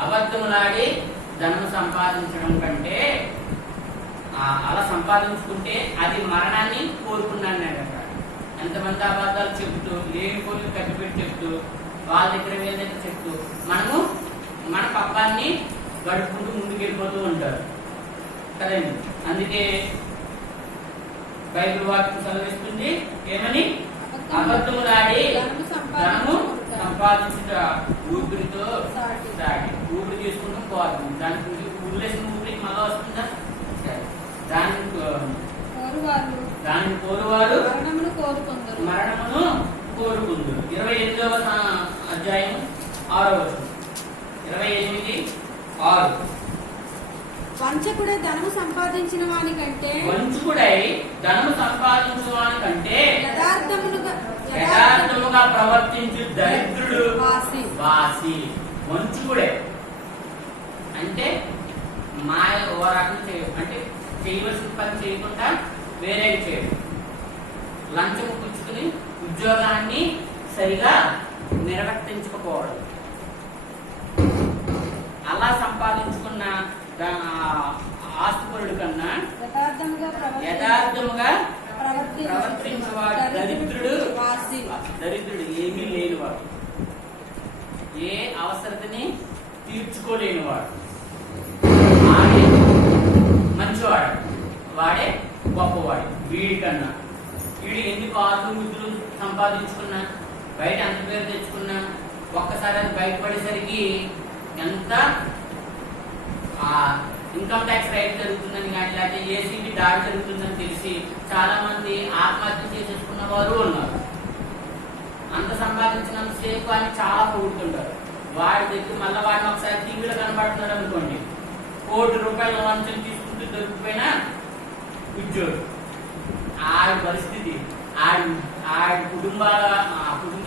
అబద్ధములాడి ధనము సంపాదించడం కంటే అలా సంపాదించుకుంటే అది మరణాన్ని కోరుకున్నాను. ఎంతమంది అబద్ధాలు చెబుతూ, లేని కోరిక కట్టిపెట్టి చెప్తూ, వాళ్ళ దగ్గర వీళ్ళ దగ్గర చెప్తూ మనము మన పక్కాన్ని గడుపుకుంటూ ముందుకు వెళ్ళిపోతూ ఉంటారు కదండి. అందుకే బైబిల్ వాక్యం చదివిస్తుంది ఏమని? అబద్ధములాడి ధనము సంపాదించుట ఊపిరితో సాటి. ఊపిరి తీసుకుంటూ పోతుంది. దానికి ఊపిలేసిన ఊపిరికి మళ్ళా వస్తుందా? దానిని కోరువారు మరణమును కోరుకుందరు. 28వ అధ్యాయం 6వ వచనం. 28:6. వంచకుడై ధనము సంపాదించిన వాని కంటే యథార్థముగా ప్రవర్తించు దరిద్రుడు వాసి. వంచుకుడే అంటే మాయ ఓరాటం చేయడం, అంటే చేయవలసిన పని చేయకుండా వేరేవి చేయడం, లంచం పుచ్చుకుని ఉద్యోగాన్ని సరిగా నిర్వర్తించకపోవడం. అలా సంపాదించుకున్న ఆస్తిపరుడు కన్నా యథార్థముగా ప్రవర్తించేవాడు దరిద్రుడు, ఏమీ లేనివాడు, ఏ అవసరతని తీర్చుకోలేనివాడు. మంచివాడు, వాడే గొప్పవాడు. వీడికన్నా వీడు ఎన్ని కాళ్ళు ముద్దులు సంపాదించుకున్నా, బయట ఎంత పేరు తెచ్చుకున్నా, ఒక్కసారి అది బయటపడేసరికి ఎంత ఇన్కమ్ ట్యాక్స్ రైట్ జరుగుతుందని కానీ లేకపోతే ఏసీబీ దాడి జరుగుతుందని తెలిసి చాలా మంది ఆత్మహత్య చేసేసుకున్న వారు ఉన్నారు. అంత సంపాదించినంత సేపు అని చాలా పొగుడుతుంటారు. వాడి దగ్గర మళ్ళీ వాడిని ఒకసారి టీవీలో కనబడుతున్నారు అనుకోండి, ₹1,00,00,000 లంచం తీసుకుంటూ దొరికిపోయినా ఉద్యోగం. ఆడి పరిస్థితి, ఆడి కుటుంబ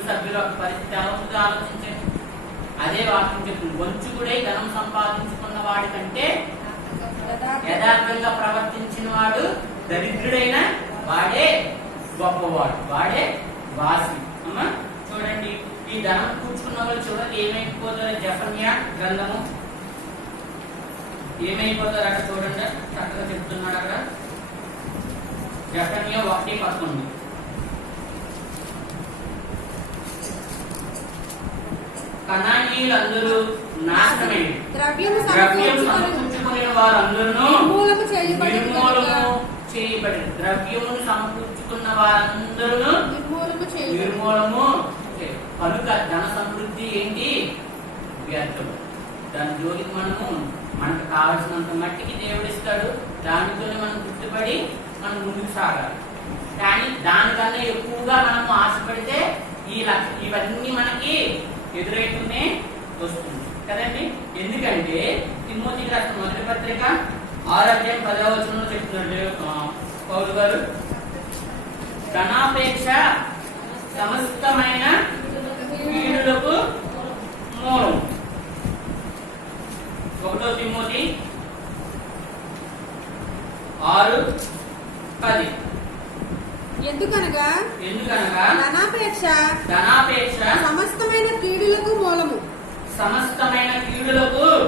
సభ్యుల పరిస్థితి ఎలా ఉంటుందో ఆలోచించండి. అదే వాక్యం చెప్తుంది, వంచుకుడే ధనం సంపాదించుకున్న వాడి కంటే యథార్థంగా ప్రవర్తించిన వాడు దరిద్రుడైన వాడే గొప్పవాడు, వాడే వాసి. అమ్మా చూడండి, ఈ ధనం కూర్చుకున్న వాళ్ళు చివరికి ఏమైపోతారో జెఫన్యా గ్రంథము ఏమైపోతారు అక్కడ చూడండి, చక్కగా చెప్తున్నాడు అక్కడ. జెఫన్యా 1:11. కనానీయులందరూ నాశనమైంది, ద్రవ్యం సమకూర్చుకునే వారందరూ నిర్మూలము చేయబడి, ద్రవ్యమును సమకూర్చుకున్న వారందరూ నిర్మూలము. కనుక ధన సమృద్ధి ఏంటి? వ్యర్థం. దాని జోలికి మనకు కావలసినంత మట్టికి దేవుడు ఇస్తాడు, దానితోనే మనం గుర్తుపడి మనం ముందుకు సాగాలి. కానీ దానికన్నా ఎక్కువగా మనము ఆశపడితే ఇవన్నీ మనకి ఎదురైతూనే వస్తుంది కదండి. ఎందుకంటే తిమోతికి రాసిన మొదటి పత్రిక 6:10 చెప్తున్నాడు పౌలు గారు, ధనాపేక్ష సమస్తమైన కీడులకు మూలం. 1 తిమోతి 6:10. ఎందుకనగా ధనాపేక్ష సమస్తమైన కీడులకు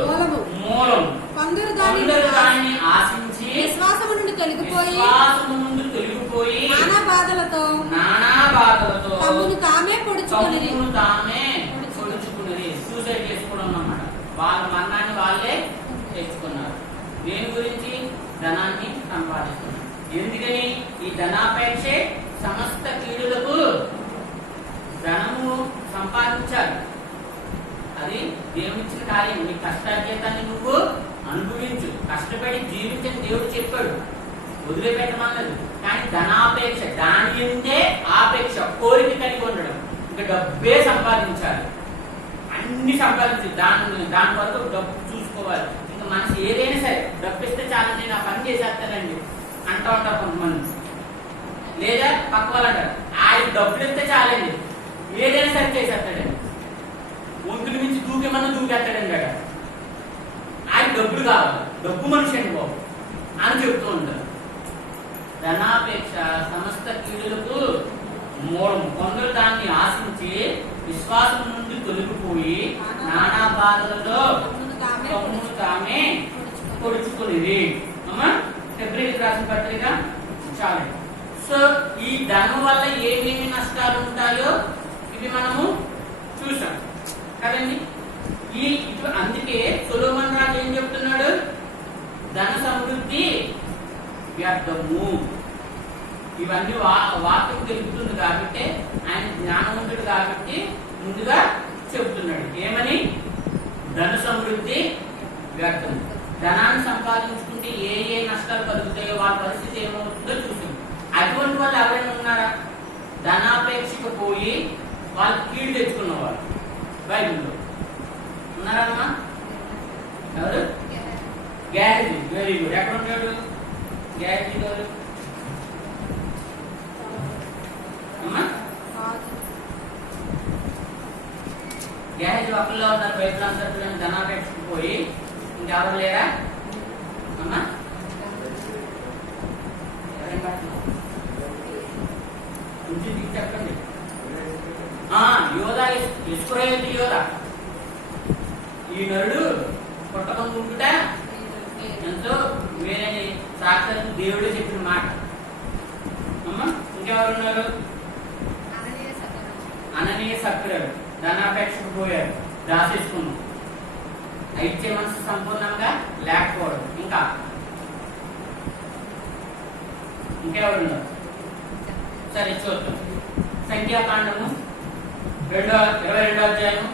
మూలము. మూలం. కొందరు దానిని ఆశించి విశ్వాసము నుండి తొలగిపోయి నానా బాధలతో తమను తామే పొడుచుకుని సూసైడ్ చేసుకోవడం అన్నమాట. వాళ్ళ మరణాన్ని వాళ్ళే తెచ్చుకున్నారు. దేని గురించి? ధనాన్ని సంపాదిస్తున్నారు. ఎందుకని? ఈ ధనాపేక్షే సమస్త కీడులకు. ధనము సంపాదించాలి, అది దేవుడిచ్చిన కార్యం. నీ కష్టార్జితాన్ని నువ్వు అనుభవించు, కష్టపడి జీవించని దేవుడు చెప్పాడు, వదిలిపెట్టమన్నది. కానీ ధనాపేక్ష, దాని ఉందే ఆపేక్ష, కోరిక కలిగి ఉండడం. ఇంకా డబ్బే సంపాదించాలి, అన్ని సంపాదించి దాని వరకు డబ్బు చూసుకోవాలి. ఇంకా మనసు ఏదైనా సరే డబ్బు ఇస్తే చాలా నేను ఆ పని చేసేస్తానండి అంటూ ఉంటారు కొంతమంది. లేదా పక్క వాళ్ళు అంటారు, ఆయన డబ్బులు ఇస్తే చాలండి ఏదైనా సరే చేసేస్తాడండి, ఒంతుల నుంచి దూకేమన్నా దూకేస్తాడండి. అక్కడ ఆయన డబ్బులు కావాలి, డబ్బు మనిషి అండి బాబు అని చెప్తూ ఉంటారు. ధనాపేక్ష సమస్త కీడులకు మూలము. కొందరు దాన్ని ఆశించి విశ్వాసం నుండి తొలగిపోయి నానా బాధలతో తమ్మును తామే పొడుచుకునేది. అమ్మా ఫిబ్రవరికి రాసిన పత్రిక చాలు. సో ఈ ధనం వల్ల ఏమేమి నష్టాలు ఉంటాయో ఇవి మనము చూసాం కదండి. అందుకే సొలొమోను రాజు ఏం చెప్తున్నాడు? ధన సమృద్ధి వ్యర్థము. ఇవన్నీ వాక్యం తెలుపుతుంది కాబట్టి, ఆయన జ్ఞానవంతుడు కాబట్టి ముందుగా చెబుతున్నాడు. ఏమని? ధన సమృద్ధి వ్యర్థం. ధనాన్ని సంపాదించుకుంటే ఏ నష్టాలు కలుగుతాయో, వాళ్ళ పరిస్థితి ఏమవుతుందో చూసాం. అటువంటి వాళ్ళు ఎవరైనా ఉన్నారా? ధనాపేక్షకు పోయి వాళ్ళు కీడు తెచ్చుకున్నవాళ్ళు బైబిల్లో ఉన్నారమ్మా? ఎవరు? గ్యారేజీ. Very good. ఎక్కడ ఉంటాడు గ్యారేజీ గారు? అమ్మా గ్యారేజీ ఒకళ్ళలో ఉన్నారు. బైబిల్ అంతర్జులను ధనాపేక్షకు పోయి ఇంకెవరు లేరా అమ్మా? చెప్పండి. యోధా ఇస్రాయేలు యోధా. ఈ నరుడు పుట్టకుండుట ఎంతో వేరే సాక్షాత్తు దేవుడే చెప్పిన మాట. అమ్మా ఇంకెవరు ఉన్నారు? అననీయ సప్పిరాడు. ధనాపేక్షకు పోయాడు, దాసేసుకున్నాం. ఇచ్చే మనసు సంపూర్ణంగా లేకపోవడం. ఇంకా ఇంకెవరున్నారు? సరే చూద్దాం. సంఖ్యాకాండము 22వ అధ్యాయం.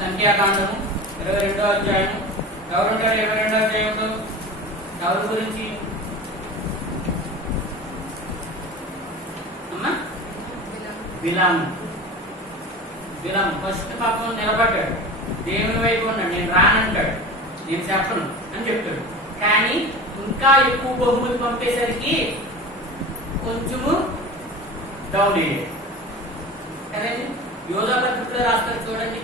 సంఖ్యాకాండము 22వ అధ్యాయం. ఎవరుంటారు 22వ అధ్యాయంలో? ఎవరి గురించి అమ్మా? బిలాము. బిలాము ఫస్ట్ పాపం నిలబడ్డాడు, దేవుని వైపు ఉన్నాడు. నేను రానంటాడు, నేను చెప్పను అని చెప్తాడు. కానీ ఇంకా ఎక్కువ బహుమతి పంపేసరికి కొంచెము డౌన్ అయ్యాడు కదండి. యోధా పత్రికలో రాస్తారు చూడండి,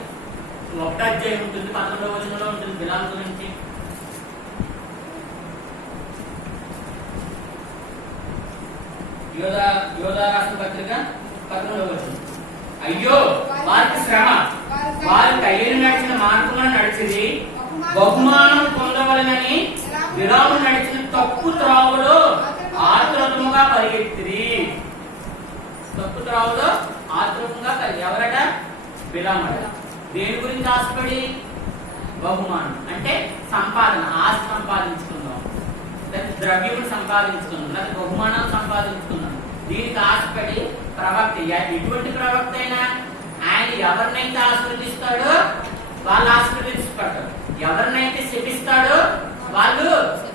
1వ అధ్యాయం ఉంటుంది, 11వ వచనంలో ఉంటుంది బిలాము గురించి. యోధా రాసిన పత్రిక 11వ వచనం. అయ్యో వారికి శ్రమ, వారి కయ్యను నడిచిన మార్గంలో నడిచింది, బహుమానం పొందవలనని బిలాము నడిచిన తప్పు త్రోవలో ఆతురతముగా పరిగెత్తిరి. తప్పు త్రోవలో ఆతురముగా ఎవరట? బిలామట. దేని గురించి ఆశపడి? బహుమానం అంటే సంపాదన, ఆస్తి సంపాదించుకుందాం, లేకపోతే ద్రవ్యములు సంపాదించుకుందాం, లేకపోతే బహుమానాలు సంపాదించుకుందాం. దీనికి ఆశపడి ప్రవక్త, ఎటువంటి ప్రవక్త అయినా ఆయన ఎవరినైతే ఆశీర్వదిస్తాడో వాళ్ళు ఆశీర్వదించబడతారు, ఎవరినైతే శపిస్తాడో వాళ్ళు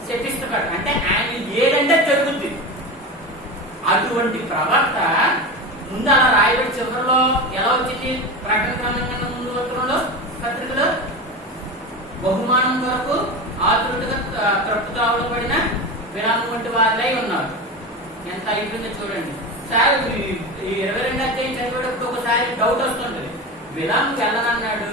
శపిస్తపడతారు. అంటే ఆయన ఏదంటే జరుగుద్ది. అటువంటి ప్రవక్త ముందు అలా రాయబడి చివరిలో ఎలా వచ్చింది? ప్రకటన గ్రంథం కన్నా ముందు ఉత్తరంలో పత్రికలో బహుమానం కొరకు ఆతురుగా త్రప్పు తావడబడిన బిలాము వంటి వారిలై ఉన్నారు. ఎంత అయిపోయిందో చూడండి. సార్ ఈ 22వ అధ్యాయం చదివేటప్పుడు ఒకసారి డౌట్ వస్తుంటది. బిలాము వెళ్ళమన్నాడు,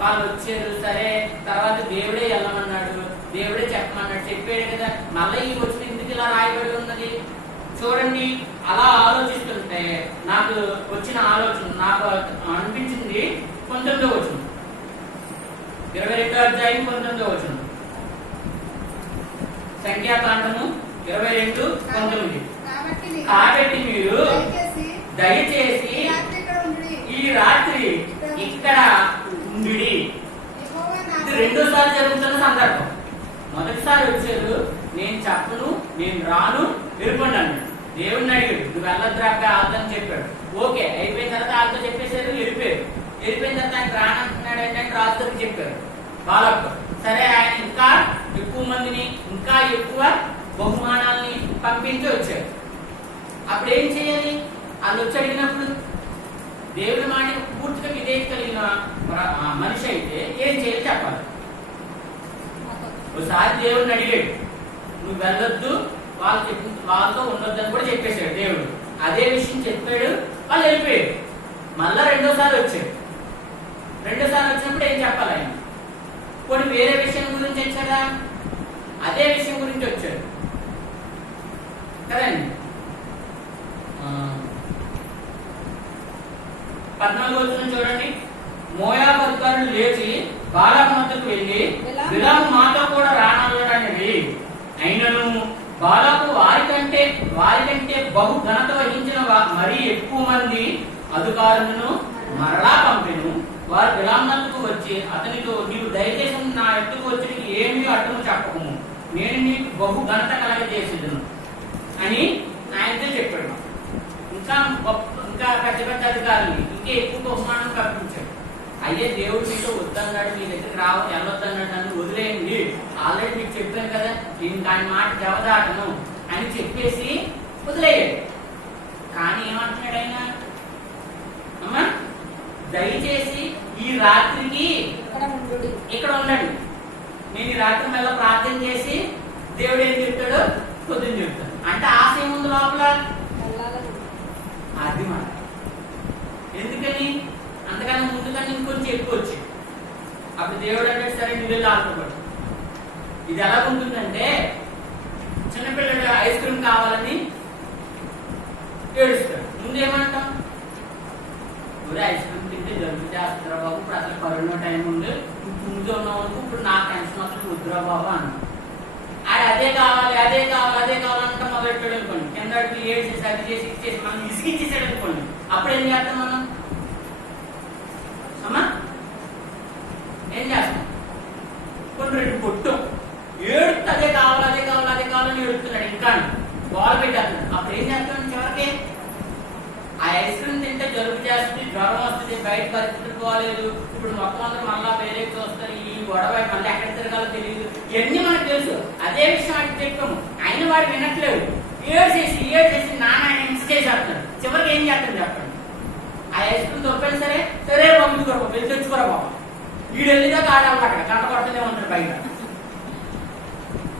వాళ్ళు వచ్చారు, సరే తర్వాత దేవుడే వెళ్ళమన్నాడు, దేవుడే చెప్పమన్నాడు, చెప్పాడు కదా, మళ్ళీ ఈ వచ్చిన ఎందుకు ఇలా రాయబడి ఉన్నది? చూడండి, అలా ఆలోచిస్తుంటే నాకు వచ్చిన ఆలోచన, నాకు అనిపించింది 19వ వచనం, 22వ అధ్యాయం 19వ వచనం. సంఖ్యాకాండము 22:19. కాబట్టి మీరు దయచేసి ఈ రాత్రి ఇక్కడ ఉండి. ఇది రెండోసారి జరుగుతున్న సందర్భం. మొదటిసారి వచ్చారు, నేను చెప్పను, నేను రాను, వెళ్ళిపోండి అన్నాడు. దేవుడిని అడిగాడు, నువ్వు వెళ్ళద్రాక ఆదని చెప్పాడు. ఓకే అయిపోయిన తర్వాత వాళ్ళతో చెప్పేశారు, వెళ్ళిపోయారు. వెళ్ళిపోయిన తర్వాత ఆయన రానంటున్నాడు అంటే రాజుకి చెప్పారు వాళ్ళకు. సరే ఆయన ఇంకా ఎక్కువ మందిని, ఇంకా ఎక్కువ బహుమానాలని పంపించి వచ్చారు. అప్పుడు ఏం చేయాలి? వాళ్ళు వచ్చి అడిగినప్పుడు దేవుడి మాట పూర్తిగా విధేయత కలిగిన మనిషి అయితే ఏం చేయాలి చెప్పాలి. ఒకసారి దేవుడిని అడిగాడు, నువ్వు వెళ్ళొద్దు, వాళ్ళతో ఉండొద్దు అని కూడా చెప్పేశాడు దేవుడు. అదే విషయం చెప్పాడు, వాళ్ళు వెళ్ళిపోయాడు. మళ్ళా రెండోసారి వచ్చాడు. రెండోసారి వచ్చినప్పుడు ఏం చెప్పాలి ఆయన? కొన్ని వేరే విషయం గురించి వచ్చాడా? అదే విషయం గురించి వచ్చాడు కదండి. 14వ వచనం చూడండి. మోయాబు అధికారులు లేచి బాలాకు వద్దకు వెళ్ళి, బిలాము మాతో కూడా రానన్నాడనేవి, అయినను బాలాకు వారికంటే బహు ఘనత వహించిన మరీ ఎక్కువ మంది అధికారులను మరలా పంపెను. వారు బిలామునకు వచ్చి అతనితో, నీవు దయచేసి నా ఎత్తుకు వచ్చి ఏమీ అడ్డము చెప్పకము, నేను నీకు బహు ఘనత కలగజేసేదను అని ఆయనతో చెప్పాడు. ఇంకా పెద్ద పెద్ద అధికారులు ఇంకా ఎక్కువ బహుమానం కల్పించాడు. అయ్యే దేవుడు మీతో వద్దన్నాడు, మీ దగ్గరికి వెళ్ళొద్దన్నాడు, నన్ను వదిలేయండి, ఆల్రెడీ మీకు చెప్పాను కదా, నేను దాని మాట జవదాటను అని చెప్పేసి వదిలేయాడు. కానీ ఏమంటున్నాడు ఆయన? అమ్మా దయచేసి ఈ రాత్రికి ఇక్కడ ఉండండి, నేను ఈ రాత్రి మళ్ళీ ప్రార్థన చేసి దేవుడు ఏం చెప్తాడో పొద్దున్న చెప్తాడు. అంటే ఆశ ఏముంది లోపల? అది మాట. ఎందుకని? అంతకన్నా ముందుకన్నా ఇంకొంచెం ఎక్కువ వచ్చి అప్పుడు దేవుడు అంటే సరే నువ్వు ఆడుకోబడు. ఇది ఎలా ఉంటుందంటే, చిన్నపిల్లడు ఐస్ క్రీమ్ కావాలని ఏడుస్తాడు. ముందేమంటాం? ఐస్ క్రీమ్ తింటే జలుబు చేస్తారా బాబు, ఇప్పుడు అసలు కరోనా టైం ఉంది, ముందు ఉన్నావు అనుకో, ఇప్పుడు నా టెన్షన్ అసలు వద్దురా బాబు అన్నాడు. అదే కావాలి అదే కావాలి అదే కావాలంటే మొదలెట్టాడు అనుకోండి, కింద అడిగి ఏడ్చేసి అది చేసి ఇచ్చేసి మనం ఇసుకిచ్చేసాడు అనుకోండి, అప్పుడు ఏం చేస్తాం మనం? అమ్మా ఏం చేస్తాం? కొన్ని రెండు కొట్టం, ఏడుతూ అదే కావాలి అదే కావాలి అదే కావాలని ఏడుతున్నాడు. ఇంకా బాల్ పెట్టేస్తాడు. అప్పుడు ఏం చేస్తాడు చివరికి? ఆ ఐస్ క్రీమ్ తింటే జలుబు చేస్తుంది, జ్వరం వస్తుంది, బయట పరిస్థితులు పోలేదు, ఇప్పుడు మొత్తం అందరూ మళ్ళా వేరే వస్తారు, ఈ గొడవ మళ్ళీ ఎక్కడ తిరగాలో తెలియదు, ఇవన్నీ మనకు తెలుసు. అదే విషయం ఆయనకి చెప్పాము, ఆయన వాడు వినట్లేదు. ఏడు చేసి నాన్న ఆయన హింస చేసేస్తాడు. చివరికి ఏం చేస్తాడు చెప్పండి? ఆ ఐస్ క్రీమ్ దొరికినా సరే సరే పంపించుకోరా బాబు, వెళ్ళి తెచ్చుకోరా బాబు, వీడు వెళ్ళిదాకా ఆడాలి అక్కడ కంట కొడుతూనే ఉంటాడు బయట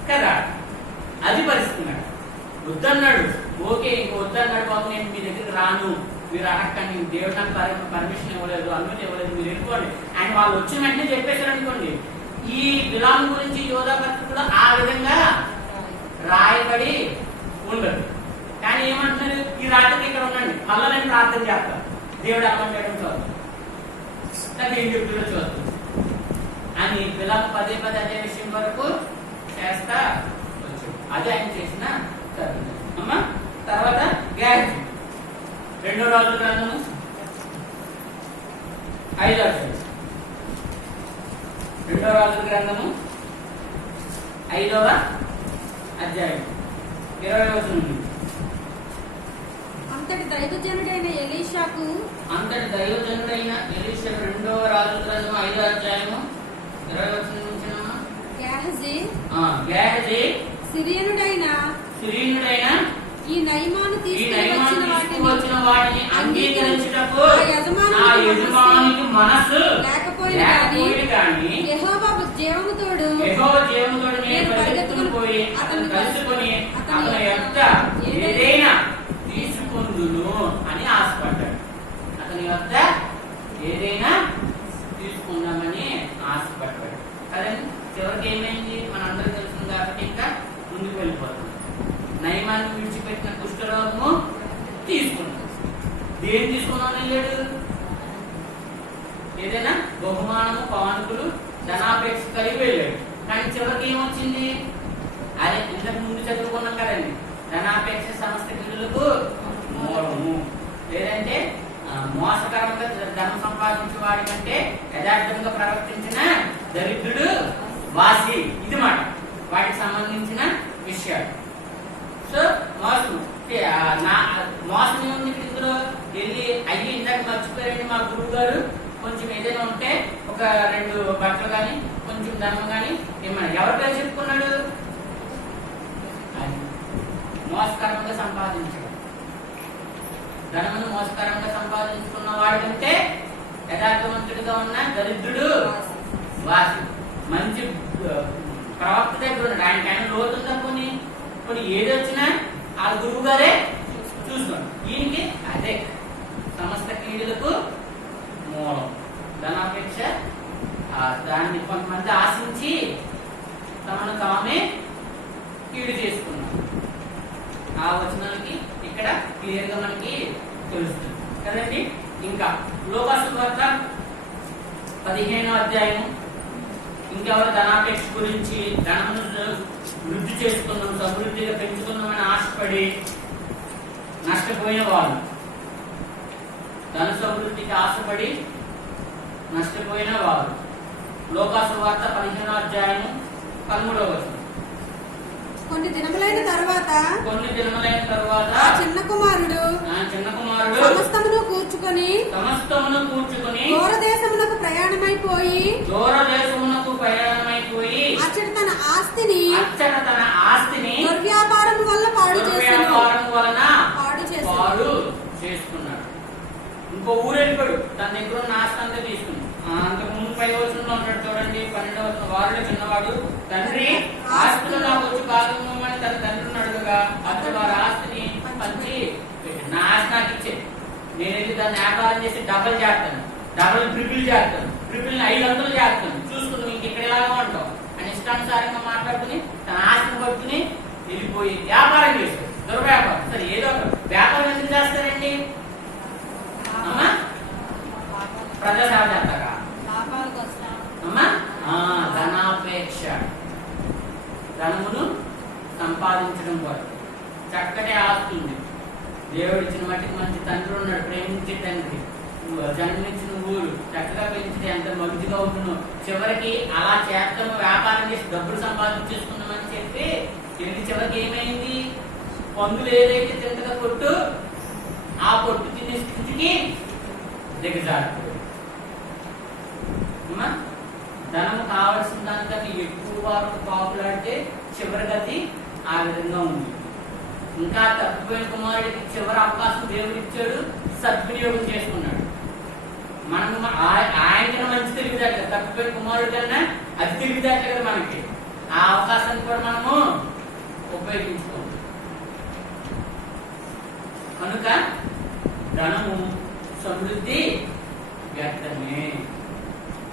కదా. అది పరిస్థితి మేడం. వద్దన్నాడు, ఓకే ఇంక వద్దన్నాడు బాబు, నేను మీ దగ్గరికి రాను, మీరు అడగండి, దేవుడు నాకు పర్మిషన్ ఇవ్వలేదు, అనుమతి ఇవ్వలేదు, మీరు వెళ్ళిపోండి ఆయన. వాళ్ళు వచ్చిన వెంటనే చెప్పేశారు అనుకోండి. ఈ బిలాము గురించి యోధా పత్రికలో ఆ విధంగా రాయబడి ఉండదు. కానీ ఏమంటున్నారు? ఈ రాత్రికి ఇక్కడ ఉండండి, మళ్ళీ నేను ప్రార్థన చేస్తాను, దేవుడు అమ్మంటాడు చూద్దాం, నాకు ఏం చెప్తుందో చూద్దాం అని బిలాము పదే అదే విషయం వరకు చేస్తా వచ్చాడు. అదే ఆయన చేసిన అమ్మా. తర్వాత గ్యారెంటీ 2వ రాజుల గ్రంథము 5వ అధ్యాయం. 2వ రాజుల గ్రంథము 5వ అధ్యాయం 20వ వచనం నుండి. అంతటి దైవజనుడైన ఎలీషాకు 2వ రాజుల గ్రంథము 5వ అధ్యాయము 20వ వచనం నుంచి గేహజీ సిరియనుడైన ఈ నయమాను తీసుకువచ్చిన వాటిని అంగీకరించుటకు నా యజమానికి మనస్సు లేకపోయిన గాని యెహోవా జీవముతోడు నేను పరిగెత్తుకుని పోయి అతను కలుసుకొని అతని యొక్క ఏదైనా తీసుకుందును అని ఆశపడ్డాడు. అతని యొక్క ఏదైనా తీసుకుందామని ఆశపడ్డాడు కదండి. చివరికి ఏమైంది మనందరూ తెలుస్తుంది కాబట్టి ఇంకా ముందుకు వెళ్ళిపోతుంది. నయమాన్ని విడిచిపెట్టిన కుష్ఠరోగము తీసుకున్నాడు. దేని తీసుకున్నాను వెళ్ళాడు? ఏదైనా బహుమానము, కానుకలు, ధనాపేక్ష కలిగి వెళ్ళాడు. కానీ చివరికి ఏమొచ్చింది? అదే ఇంతకు ముందు చదువుకున్నాం కదండి, ధనాపేక్ష సమస్త కీడులకు మూలము. లేదంటే మోసకరంగా ధనం సంపాదించే వాడి కంటే యథార్థంగా ప్రవర్తించిన దరిద్రుడు వాసి. ఇది మాట వాటికి సంబంధించిన విషయాలు. సో మోసం మోసం ఏముంది ఇందులో? వెళ్ళి అయ్యి ఇందాక మర్చిపోయారండి మా గురువు గారు, కొంచెం ఏదైనా ఉంటే ఒక 2 బట్టలు కానీ కొంచెం ధనం కానీ ఏమన్నా ఎవరి పేరు చెప్పుకున్నాడు? మోసకరంగా సంపాదించాడు. ధనమును మోసకరంగా సంపాదించుకున్న వాడికంటే యథార్థవంతుడిగా ఉన్న దరిద్రుడు వాసి. మంచి ప్రవక్త దగ్గర ఉన్నాడు, ఆయన లోతుందా కొన్ని ఏది వచ్చినా ఆ గురువు గారే చూసుకోండి. ఈయనకి అదే సమస్త కీడులకు మూలం. ధనాపేక్ష దాన్ని కొంతమంది ఆశించి తమను తామే కీడు చేసుకున్నారు. ఆ వచనాలకి ఇక్కడ క్లియర్ గా మనకి తెలుస్తుంది కదండి. ఇంకా లోకాసు వార్త 15వ అధ్యాయము. ఇంకెవరు ధనాపేక్ష గురించి ధనమును వృద్ధి చేసుకున్నాం, సమృద్ధిగా పెంచుకున్నామని ఆశపడి నష్టపోయిన వాళ్ళు, ధన సమృద్ధికి ఆశపడి నష్టపోయిన వారు. లోకాసు వార్త 15వ అధ్యాయము 13వ వచనం. కొన్ని దినములైన తరువాత ఆ చిన్న కుమారుడు సమస్తమును కూర్చుకొని దూరదేశమునకు ప్రయాణమైపోయి అచ్చట తన ఆస్తిని దుర్వ్యాపారం వల్ల పాడు చేసుకున్నాడు. ఇంకో ఊరు వెళ్ళిపోయాడు, తన దగ్గర ఉన్న ఆస్తి అంతా తీసుకున్నాడు. అంతకు ముందు 5వ వచనంలో ఉంటాడు చూడండి, 12వ వచనం. వారిలో చిన్నవాడు తండ్రి ఆస్తులు నాకు వచ్చి కాదుమని తన తండ్రిని అడుగగా అతను వారి ఆస్తిని పంచి పెట్టాడు. నా ఆస్తి నాకు ఇచ్చే, నేను వెళ్ళి దాన్ని వ్యాపారం చేసి డబల్ చేస్తాను, డబల్ ట్రిపుల్ చేస్తాను, ట్రిపుల్ 500 చేస్తాను, చూసుకుని ఇంక ఇక్కడ ఎలాగో అంటావు అని ఇష్టానుసారంగా మాట్లాడుకుని తన ఆస్తిని పట్టుకుని వెళ్ళిపోయి వ్యాపారం చేస్తాడు. దుర్వ్యాపారం. సరే ఏదో ఒక వ్యాపారం ఎందుకు చేస్తారండి అమ్మా? ప్రజాసేవ చేస్తారా అమ్మా? ధనాపేక్ష, ధనమును సంపాదించడం కొరకు. చక్కటి ఆస్తి ఉంది, దేవుడు ఇచ్చిన మట్టికి మంచి తండ్రి ఉన్నాడు, ప్రేమించే తండ్రి, జన్మించిన ఊరు, చక్కగా పెంచితే ఎంత మంచిగా ఉంటున్నావు. చివరికి అలా చేస్తాము, వ్యాపారం చేసి డబ్బులు సంపాదించేసుకున్నామని చెప్పి చివరికి ఏమైంది? పందులు ఏదైతే తింటదో పొట్టు, ఆ పొట్టు తినే స్థితికి దిగజారుతుంది. ధనము కావలసిన దానికన్నా ఎక్కువ వరకు పాపులాడితే చివరి గతి ఆ విధంగా ఉంది. ఇంకా తప్పిపోయిన కుమారుడికి చివరి అవకాశం దేవుడు ఇచ్చాడు, సద్వినియోగం చేసుకున్నాడు. మనం ఆయన మంచి తిరిగిదాట, తప్పిపోయిన కుమారుడు కన్నా అది తిరిగిదాట కదా మనకి. ఆ అవకాశాన్ని కూడా మనము ఉపయోగించుకోవాలి. కనుక ధనము సమృద్ధి వ్యర్థమే.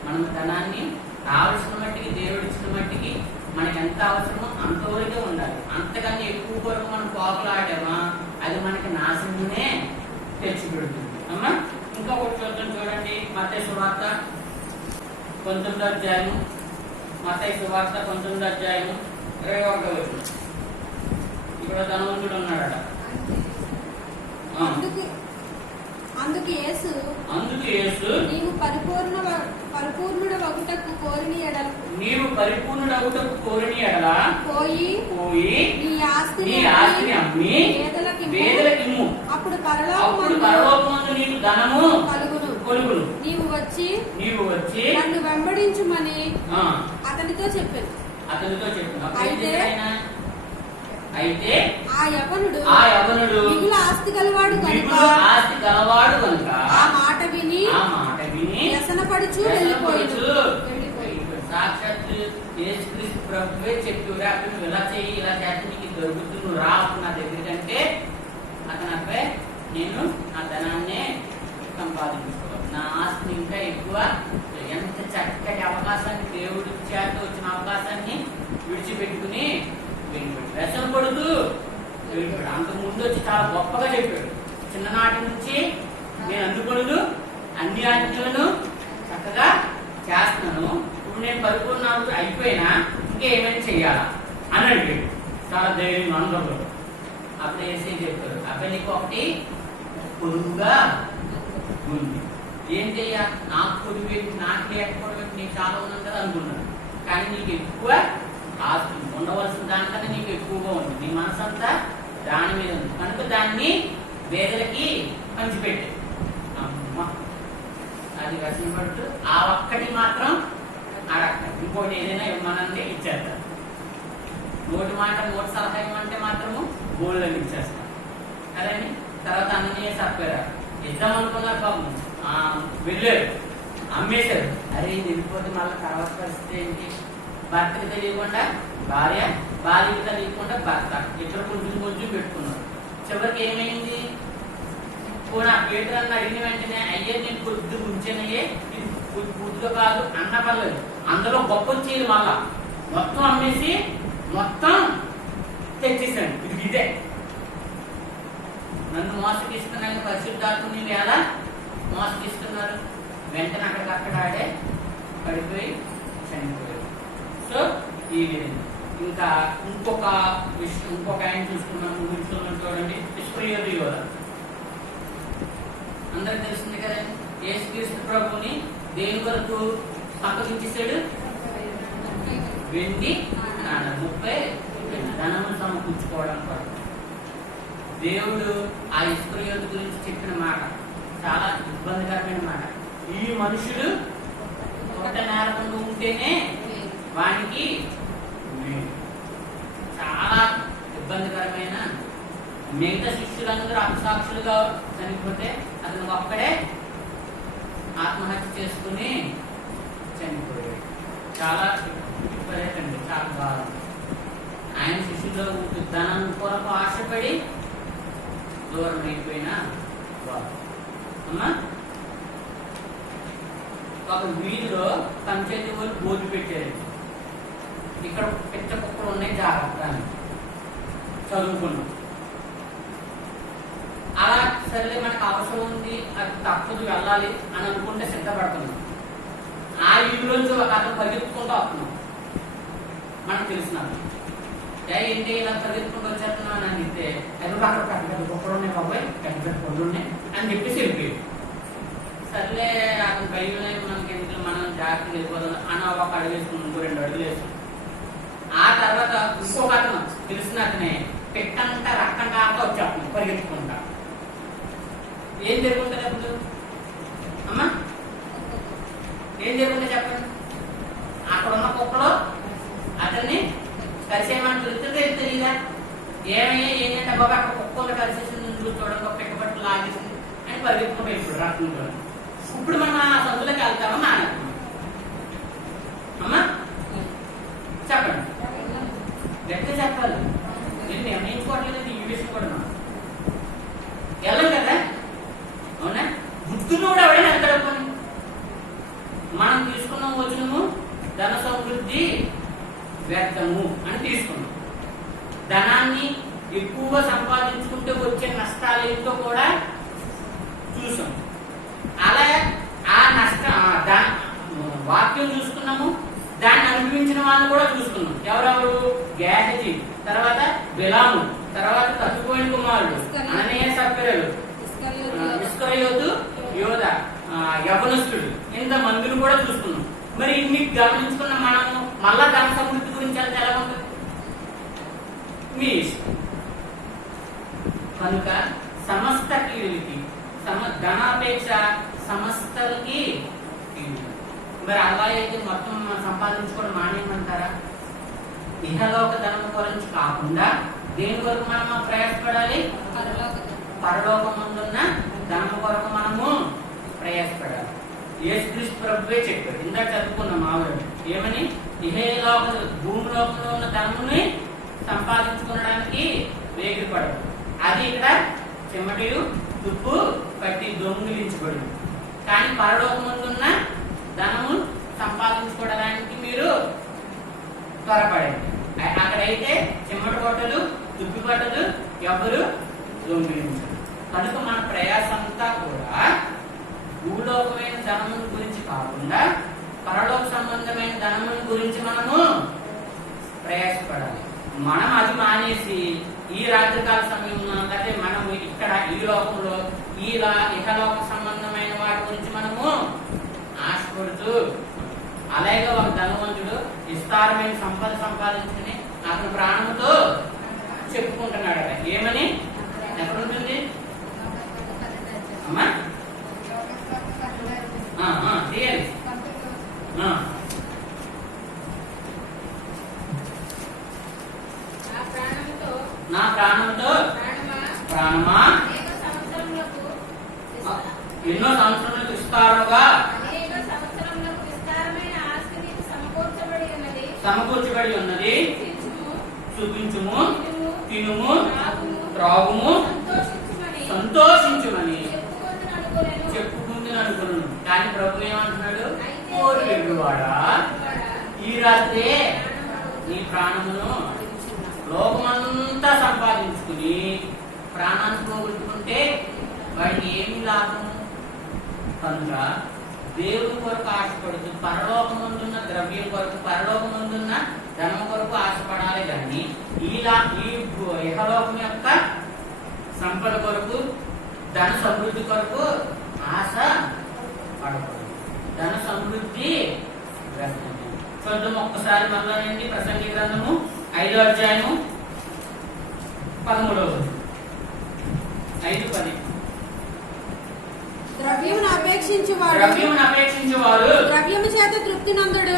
మనం ధనాన్ని కావలసిన మట్టికి, దేవుడు ఇచ్చిన మట్టికి మనకి ఎంత అవసరమో అంతవరకే ఉండాలి. అంతకన్నా ఎక్కువ కొరకు మనం పోకలాడామా అది మనకి నాశనమే తెచ్చిపెడుతుంది. అమ్మా ఇంకొకటి చూద్దాం, చూడండి. మత్తయి సువార్త 19వ అధ్యాయం, మత్తయి సువార్త 19వ అధ్యాయం 21వ వచనం. ఇక్కడ ధనవంతుడు ఉన్నాడట. అందుకు యేసు నీవు పరిపూర్ణుడవగుటకు కోరిన ఎడల పోయి నీ ఆస్తిని అమ్మి పేదలకిమ్ము, అప్పుడు పరలోకమందు నీకు ధనము కలుగును. నీవు వచ్చి నన్ను వెంబడించుమని అతనితో చెప్పాను. అయితే ఆ యవనుడు మిగుల ఆస్తి గలవాడు కనుక ఆ మాట విని వ్యసనపడుచు వెళ్ళిపోయాడు. సాక్షాత్తు యేసుక్రీస్తు ప్రభువే చెప్పారు, అక్కడ ఇలా చెయ్యి, ఇలా చేస్తే నీకు దొరుకుతుంది, నువ్వు రా నా దగ్గర కంటే అతను అబ్బాయి నేను ఆ ధనాన్నే సంపాదించుకోవాలి, నా ఆస్తిని ఇంకా ఎక్కువ. ఎంత చక్కటి అవకాశాన్ని, దేవుడి చేత వచ్చిన అవకాశాన్ని విడిచిపెట్టుకుని వెళ్ళిపోయాడు. వ్యసన పడుతూ వెళ్ళిపోయాడు. అంతకు ముందు వచ్చి చాలా గొప్పగా చెప్పాడు, చిన్ననాటి నుంచి నేను అందుకొనుదు అన్ని ఆజ్ఞలను చక్కగా చేస్తున్నాను, ఇప్పుడు నేను పరిపూర్ణ అయిపోయినా ఇంకేమైనా చెయ్యాలా అని అడిగాడు. చాలా ధైర్యం అందరూ. అప్పుడు ఏసీ చెప్పారు, అబ్బాయి నీకు ఒకటి పొరుగుగా ఉంది. ఏం చెయ్యా, నాకు పొరుగు నాకు లేకపోవడం నీకు చాలా ఉన్నది కదా అనుకున్నాను. కానీ నీకు ఎక్కువ ఆస్తి ఉండవలసిన దానికన్నా నీకు ఎక్కువగా ఉంది, నీ మనసంతా దాని మీద ఉంది కనుక దాన్ని పేదలకి పంచిపెట్టే. అది వ్యసనపడుతూ ఆ ఒక్కటి మాత్రం అడక్క, ఇంకోటి ఏదైనా ఇవ్వమనంటే ఇచ్చేస్తారు. నోటి సలహా ఇవ్వమంటే మాత్రము గోల్డ్ ఇచ్చేస్తారు కదండి. తర్వాత అన్నీ సర్పారు, ఇద్దాం అనుకున్నారు పాపం, వెళ్ళారు, అమ్మేశారు. అరే ఇది వెళ్ళిపోతే మళ్ళీ తర్వాత పరిస్థితి ఏంటి? భర్తకి తెలియకుండా భార్య, భార్యకి తెలియకుండా భర్త, ఇద్దరు కొంచెం పెట్టుకున్నారు. చివరికి ఏమైంది? కూడా పేదరన్న అడిగిన వెంటనే అయ్యే నేను కొద్ది ఉంచానయ్యే, ఇది పూర్తిగా కాదు అన్న పర్లేదు, అందులో గొప్ప వచ్చేది మళ్ళా మొత్తం అమ్మేసి మొత్తం తెచ్చేసాను. ఇదే నన్ను మోసగిస్తున్నాను, పరిశుద్ధాత్మని ఎలా మోసగిస్తున్నారు? వెంటనే అక్కడికక్కడ ఆడే పడిపోయి చనిపోయారు. సో ఈ విధంగా ఇంకా ఇంకొక విషయం, ఇంకొక ఆయన చూసుకున్నాం ముగించుకున్నాం. చూడండి, ఇస్కరియోతు యోధ అందరికి తెలిసింది కదండి. యేసుక్రీస్తు ప్రభుని దేని వరకు అప్పగించేశాడు? వెండి 30 ధనము సమకూర్చుకోవడం కొరకు. దేవుడు ఆ ఇస్కరియోతు గురించి చెప్పిన మాట చాలా ఇబ్బందికరమైన మాట. ఈ మనుషులు ఒక నేరకుండా ఉంటేనే వానికి చాలా ఇబ్బందికరమైన. మిగతా శిష్యులందరూ అపసాక్షులుగా చనిపోతే అతను ఒక్కడే ఆత్మహత్య చేసుకుని చనిపోయాడు. చాలా విపరీతండి, చాలా బాగా. ఆయన శిష్యుల్లో ధనం కొరకు ఆశపడి దూరం అయిపోయిన అమ్మా. ఒక వీధిలో పంచాయతీ వాళ్ళు బోర్డు పెట్టారు, ఇక్కడ పిచ్చ కుక్కలు ఉన్నాయి జాగ్రత్త అని. చదువుకున్నాం. అలా సరే మనకు అవసరం ఉంది, అది తప్పదు వెళ్ళాలి అని అనుకుంటే సిద్ధపడుతున్నాం. ఆ వీధిలోంచి ఒక అతను పరిగెత్తుకుంటూ వస్తున్నాం. మనకు తెలిసినది ఏంటి ఇలా పరిగెత్తుకుంటూ వచ్చేస్తున్నాం అని అడిగితే అది అక్కడ పెద్ద పెద్ద కుక్కలు ఉన్నాయి బాబాయ్, పెద్ద పెద్ద పళ్ళు ఉన్నాయి అని చెప్పేసి వెళ్ళిపోయాడు. సర్లే అతను భయం మనకి ఎందుకు, మనం జాగ్రత్తగా వెళ్ళిపోదాం అని ఒక అడుగు వేసుకున్నాం, ఇంకో 2 అడుగులు వేసుకున్నాం. ఆ తర్వాత ఇంకొక అతను తెలిసిన అతనే పెట్టంతా రక్తంగా పరిగెత్తుకుంటా. ఏం జరుగుతుంది అప్పుడు అమ్మా? ఏం జరుగుతుంది చెప్పండి. అక్కడ ఉన్న కుక్కలో అతన్ని కలిసేమని తెలుస్తుందో తెలియదా? ఏమయ్యా ఏంటంటే బాబా అక్కడ కుక్కలు కలిసేసింది, చూడడం పిక్క పట్టు లాగేసింది అని పరిగెత్తుకుంటూ ఇప్పుడు రక్తంతో. ఇప్పుడు మనం ఆ సందులోకి వెళ్తామా మానేస్తాం? అమ్మా చెప్పండి, గట్టిగా చెప్పాలి. నేను నిర్ణయించుకోవట్లేదు ఈ విషయం కూడా వెళ్ళం కదా, అవునా? గుర్తులు కూడా ఎవడైనా వెళ్తాడు. కొన్ని మనం తీసుకున్నాం వచనము ధన సమృద్ధి వ్యర్థము అని తీసుకున్నాం. ధనాన్ని ఎక్కువగా సంపాదించుకుంటే వచ్చే నష్టాలు ఏంటో కూడా చూసాం. అలా ఆ వాక్యం చూసుకున్నాము, దాన్ని అనుభవించిన వాళ్ళు కూడా చూసుకున్నాం. ఎవరెవరు? గేహజీ, తర్వాత బిలాము, తర్వాత తప్పిపోయిన కుమారుడు అననీయ, సప్ఫీరులు, ఇస్కరియోతు, యోధ, యవనస్తుడు, ఇంత మందిని కూడా చూసుకున్నాం. మరి ఇన్ని గమనించుకున్న మనము మళ్ళా ధన సమృద్ధి గురించి అంటే ఎలా ఉంటుంది? మీ ఇష్టం. కనుక సమస్త కీడులకి ధనాపేక్ష సమస్తలకి కీడు. మరి అలా అయితే మొత్తం సంపాదించుకోవడం మానేయమంటారా? ఇహలోక ధనం గురించి కాకుండా దేని కొరకు మనం ప్రయాసపడాలి? పరలోకమందున్న ధనం కొరకు మనము ప్రయాసపడాలి. యేసుక్రీస్తు ప్రభువే చెప్పారు, ఇందాక చదువుకున్నాం ఆవిడ ఏమని? ఇహలోక భూమిలోకంలో ఉన్న ధనముని సంపాదించుకోవడానికి వేగిరపడదు. అది ఇక్కడ చెమటయు తుప్పు పట్టి దొంగిలించబడింది. కానీ పరలోకమందున్న ధనము సంపాదించుకోవడానికి మీరు త్వరపడండి. అక్కడైతే చెమట బట్టలు, తుప్పు బట్టలు ఎవరు దొంగిలించరు. కనుక మన ప్రయాసంతా కూడా భూలోకమైన ధనముల గురించి కాకుండా పరలోక సంబంధమైన ధనముల గురించి మనము ప్రయాసపడాలి. మనం అది మానేసి ఈ రాత్రికాల సమయంలో అంటే మనం ఇక్కడ ఈ లోకంలో ఇహలోక సంబంధమైన వాటి గురించి మనము ఆశపడుతూ, అలాగే ఒక ధనవంతుడు విస్తారమైన సంపద సంపాదించుకుని అతను ప్రాణంతో చెప్పుకుంటున్నాడట. ఏమని? ఎక్కడుంటుంది అమ్మా? చేయాలి. నా ప్రాణంతో ప్రాణమా ఎన్నో సంవత్సరములకు విస్తారముగా సమకూర్చబడి ఉన్నది. చూపించుము, తినుము, త్రాగుము, సంతోషించుమని చెప్పుకుందని అనుకున్నాను. కానీ ప్రభు ఏమంటున్నాడు? కోరివాడా, ఈ రాత్రే నీ ప్రాణమును లోకమంతా సంపాదించుకుని ప్రాణాన్ని పోగొట్టుకుంటే వాడికి ఏమి లాభం? కనుక దేవుని కొరకు ఆశపడుతూ పరలోకమందున్న ద్రవ్యం కొరకు, పరలోకమందున్న ధనం కొరకు ఆశపడాలి. కానీ ఈ ఇహలోకం యొక్క సంపద కొరకు, ధన సమృద్ధి కొరకు ఆశ పడకూడదు. ధన సమృద్ధి చూద్దాం ఒక్కసారి మళ్ళీ ప్రసంగి గ్రంథము 5వ అధ్యాయము 13వ 5:10. ద్రవ్యమును అపేక్షించువాడు ద్రవ్యము చేత తృప్తి నందుడు,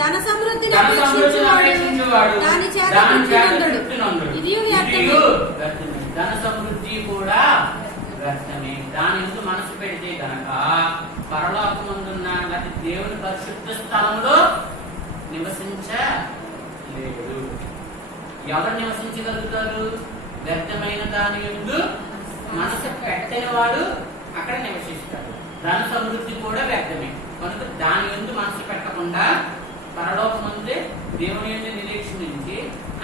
ధన సమృద్ధిని అపేక్షించువాడు దాని చేత తృప్తి నందుడు. ఇది వ్యర్థమే. ధన సమృద్ధి కూడా వ్యర్థమే. దాని ఎందు మనసు పెడితే కనుక పరలోకమందున్న దేవుని పరిశుద్ధ స్థలంలో నివసించలేడు. ఎవరు నివసించగలుగుతారు? వ్యర్థమైన దాని ఎందు మనసు పెట్టని వాడు అక్కడ నివసిస్తాడు. ధన సమృద్ధి కూడా వ్యర్థమే. కనుక దాని ఎందు మనసు పెట్టకుండా పరలోకమందే దేవుని యందు నిరీక్షించి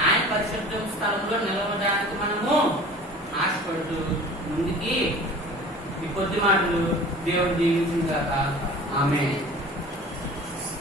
ఆయన పరిశుద్ధ స్థలంలో నిలవడానికి మనము ఆశపడుతూ ముందుకి ఈ కొద్ది మాటలు దేవుడు దీవించుగాక. ఆమేన్.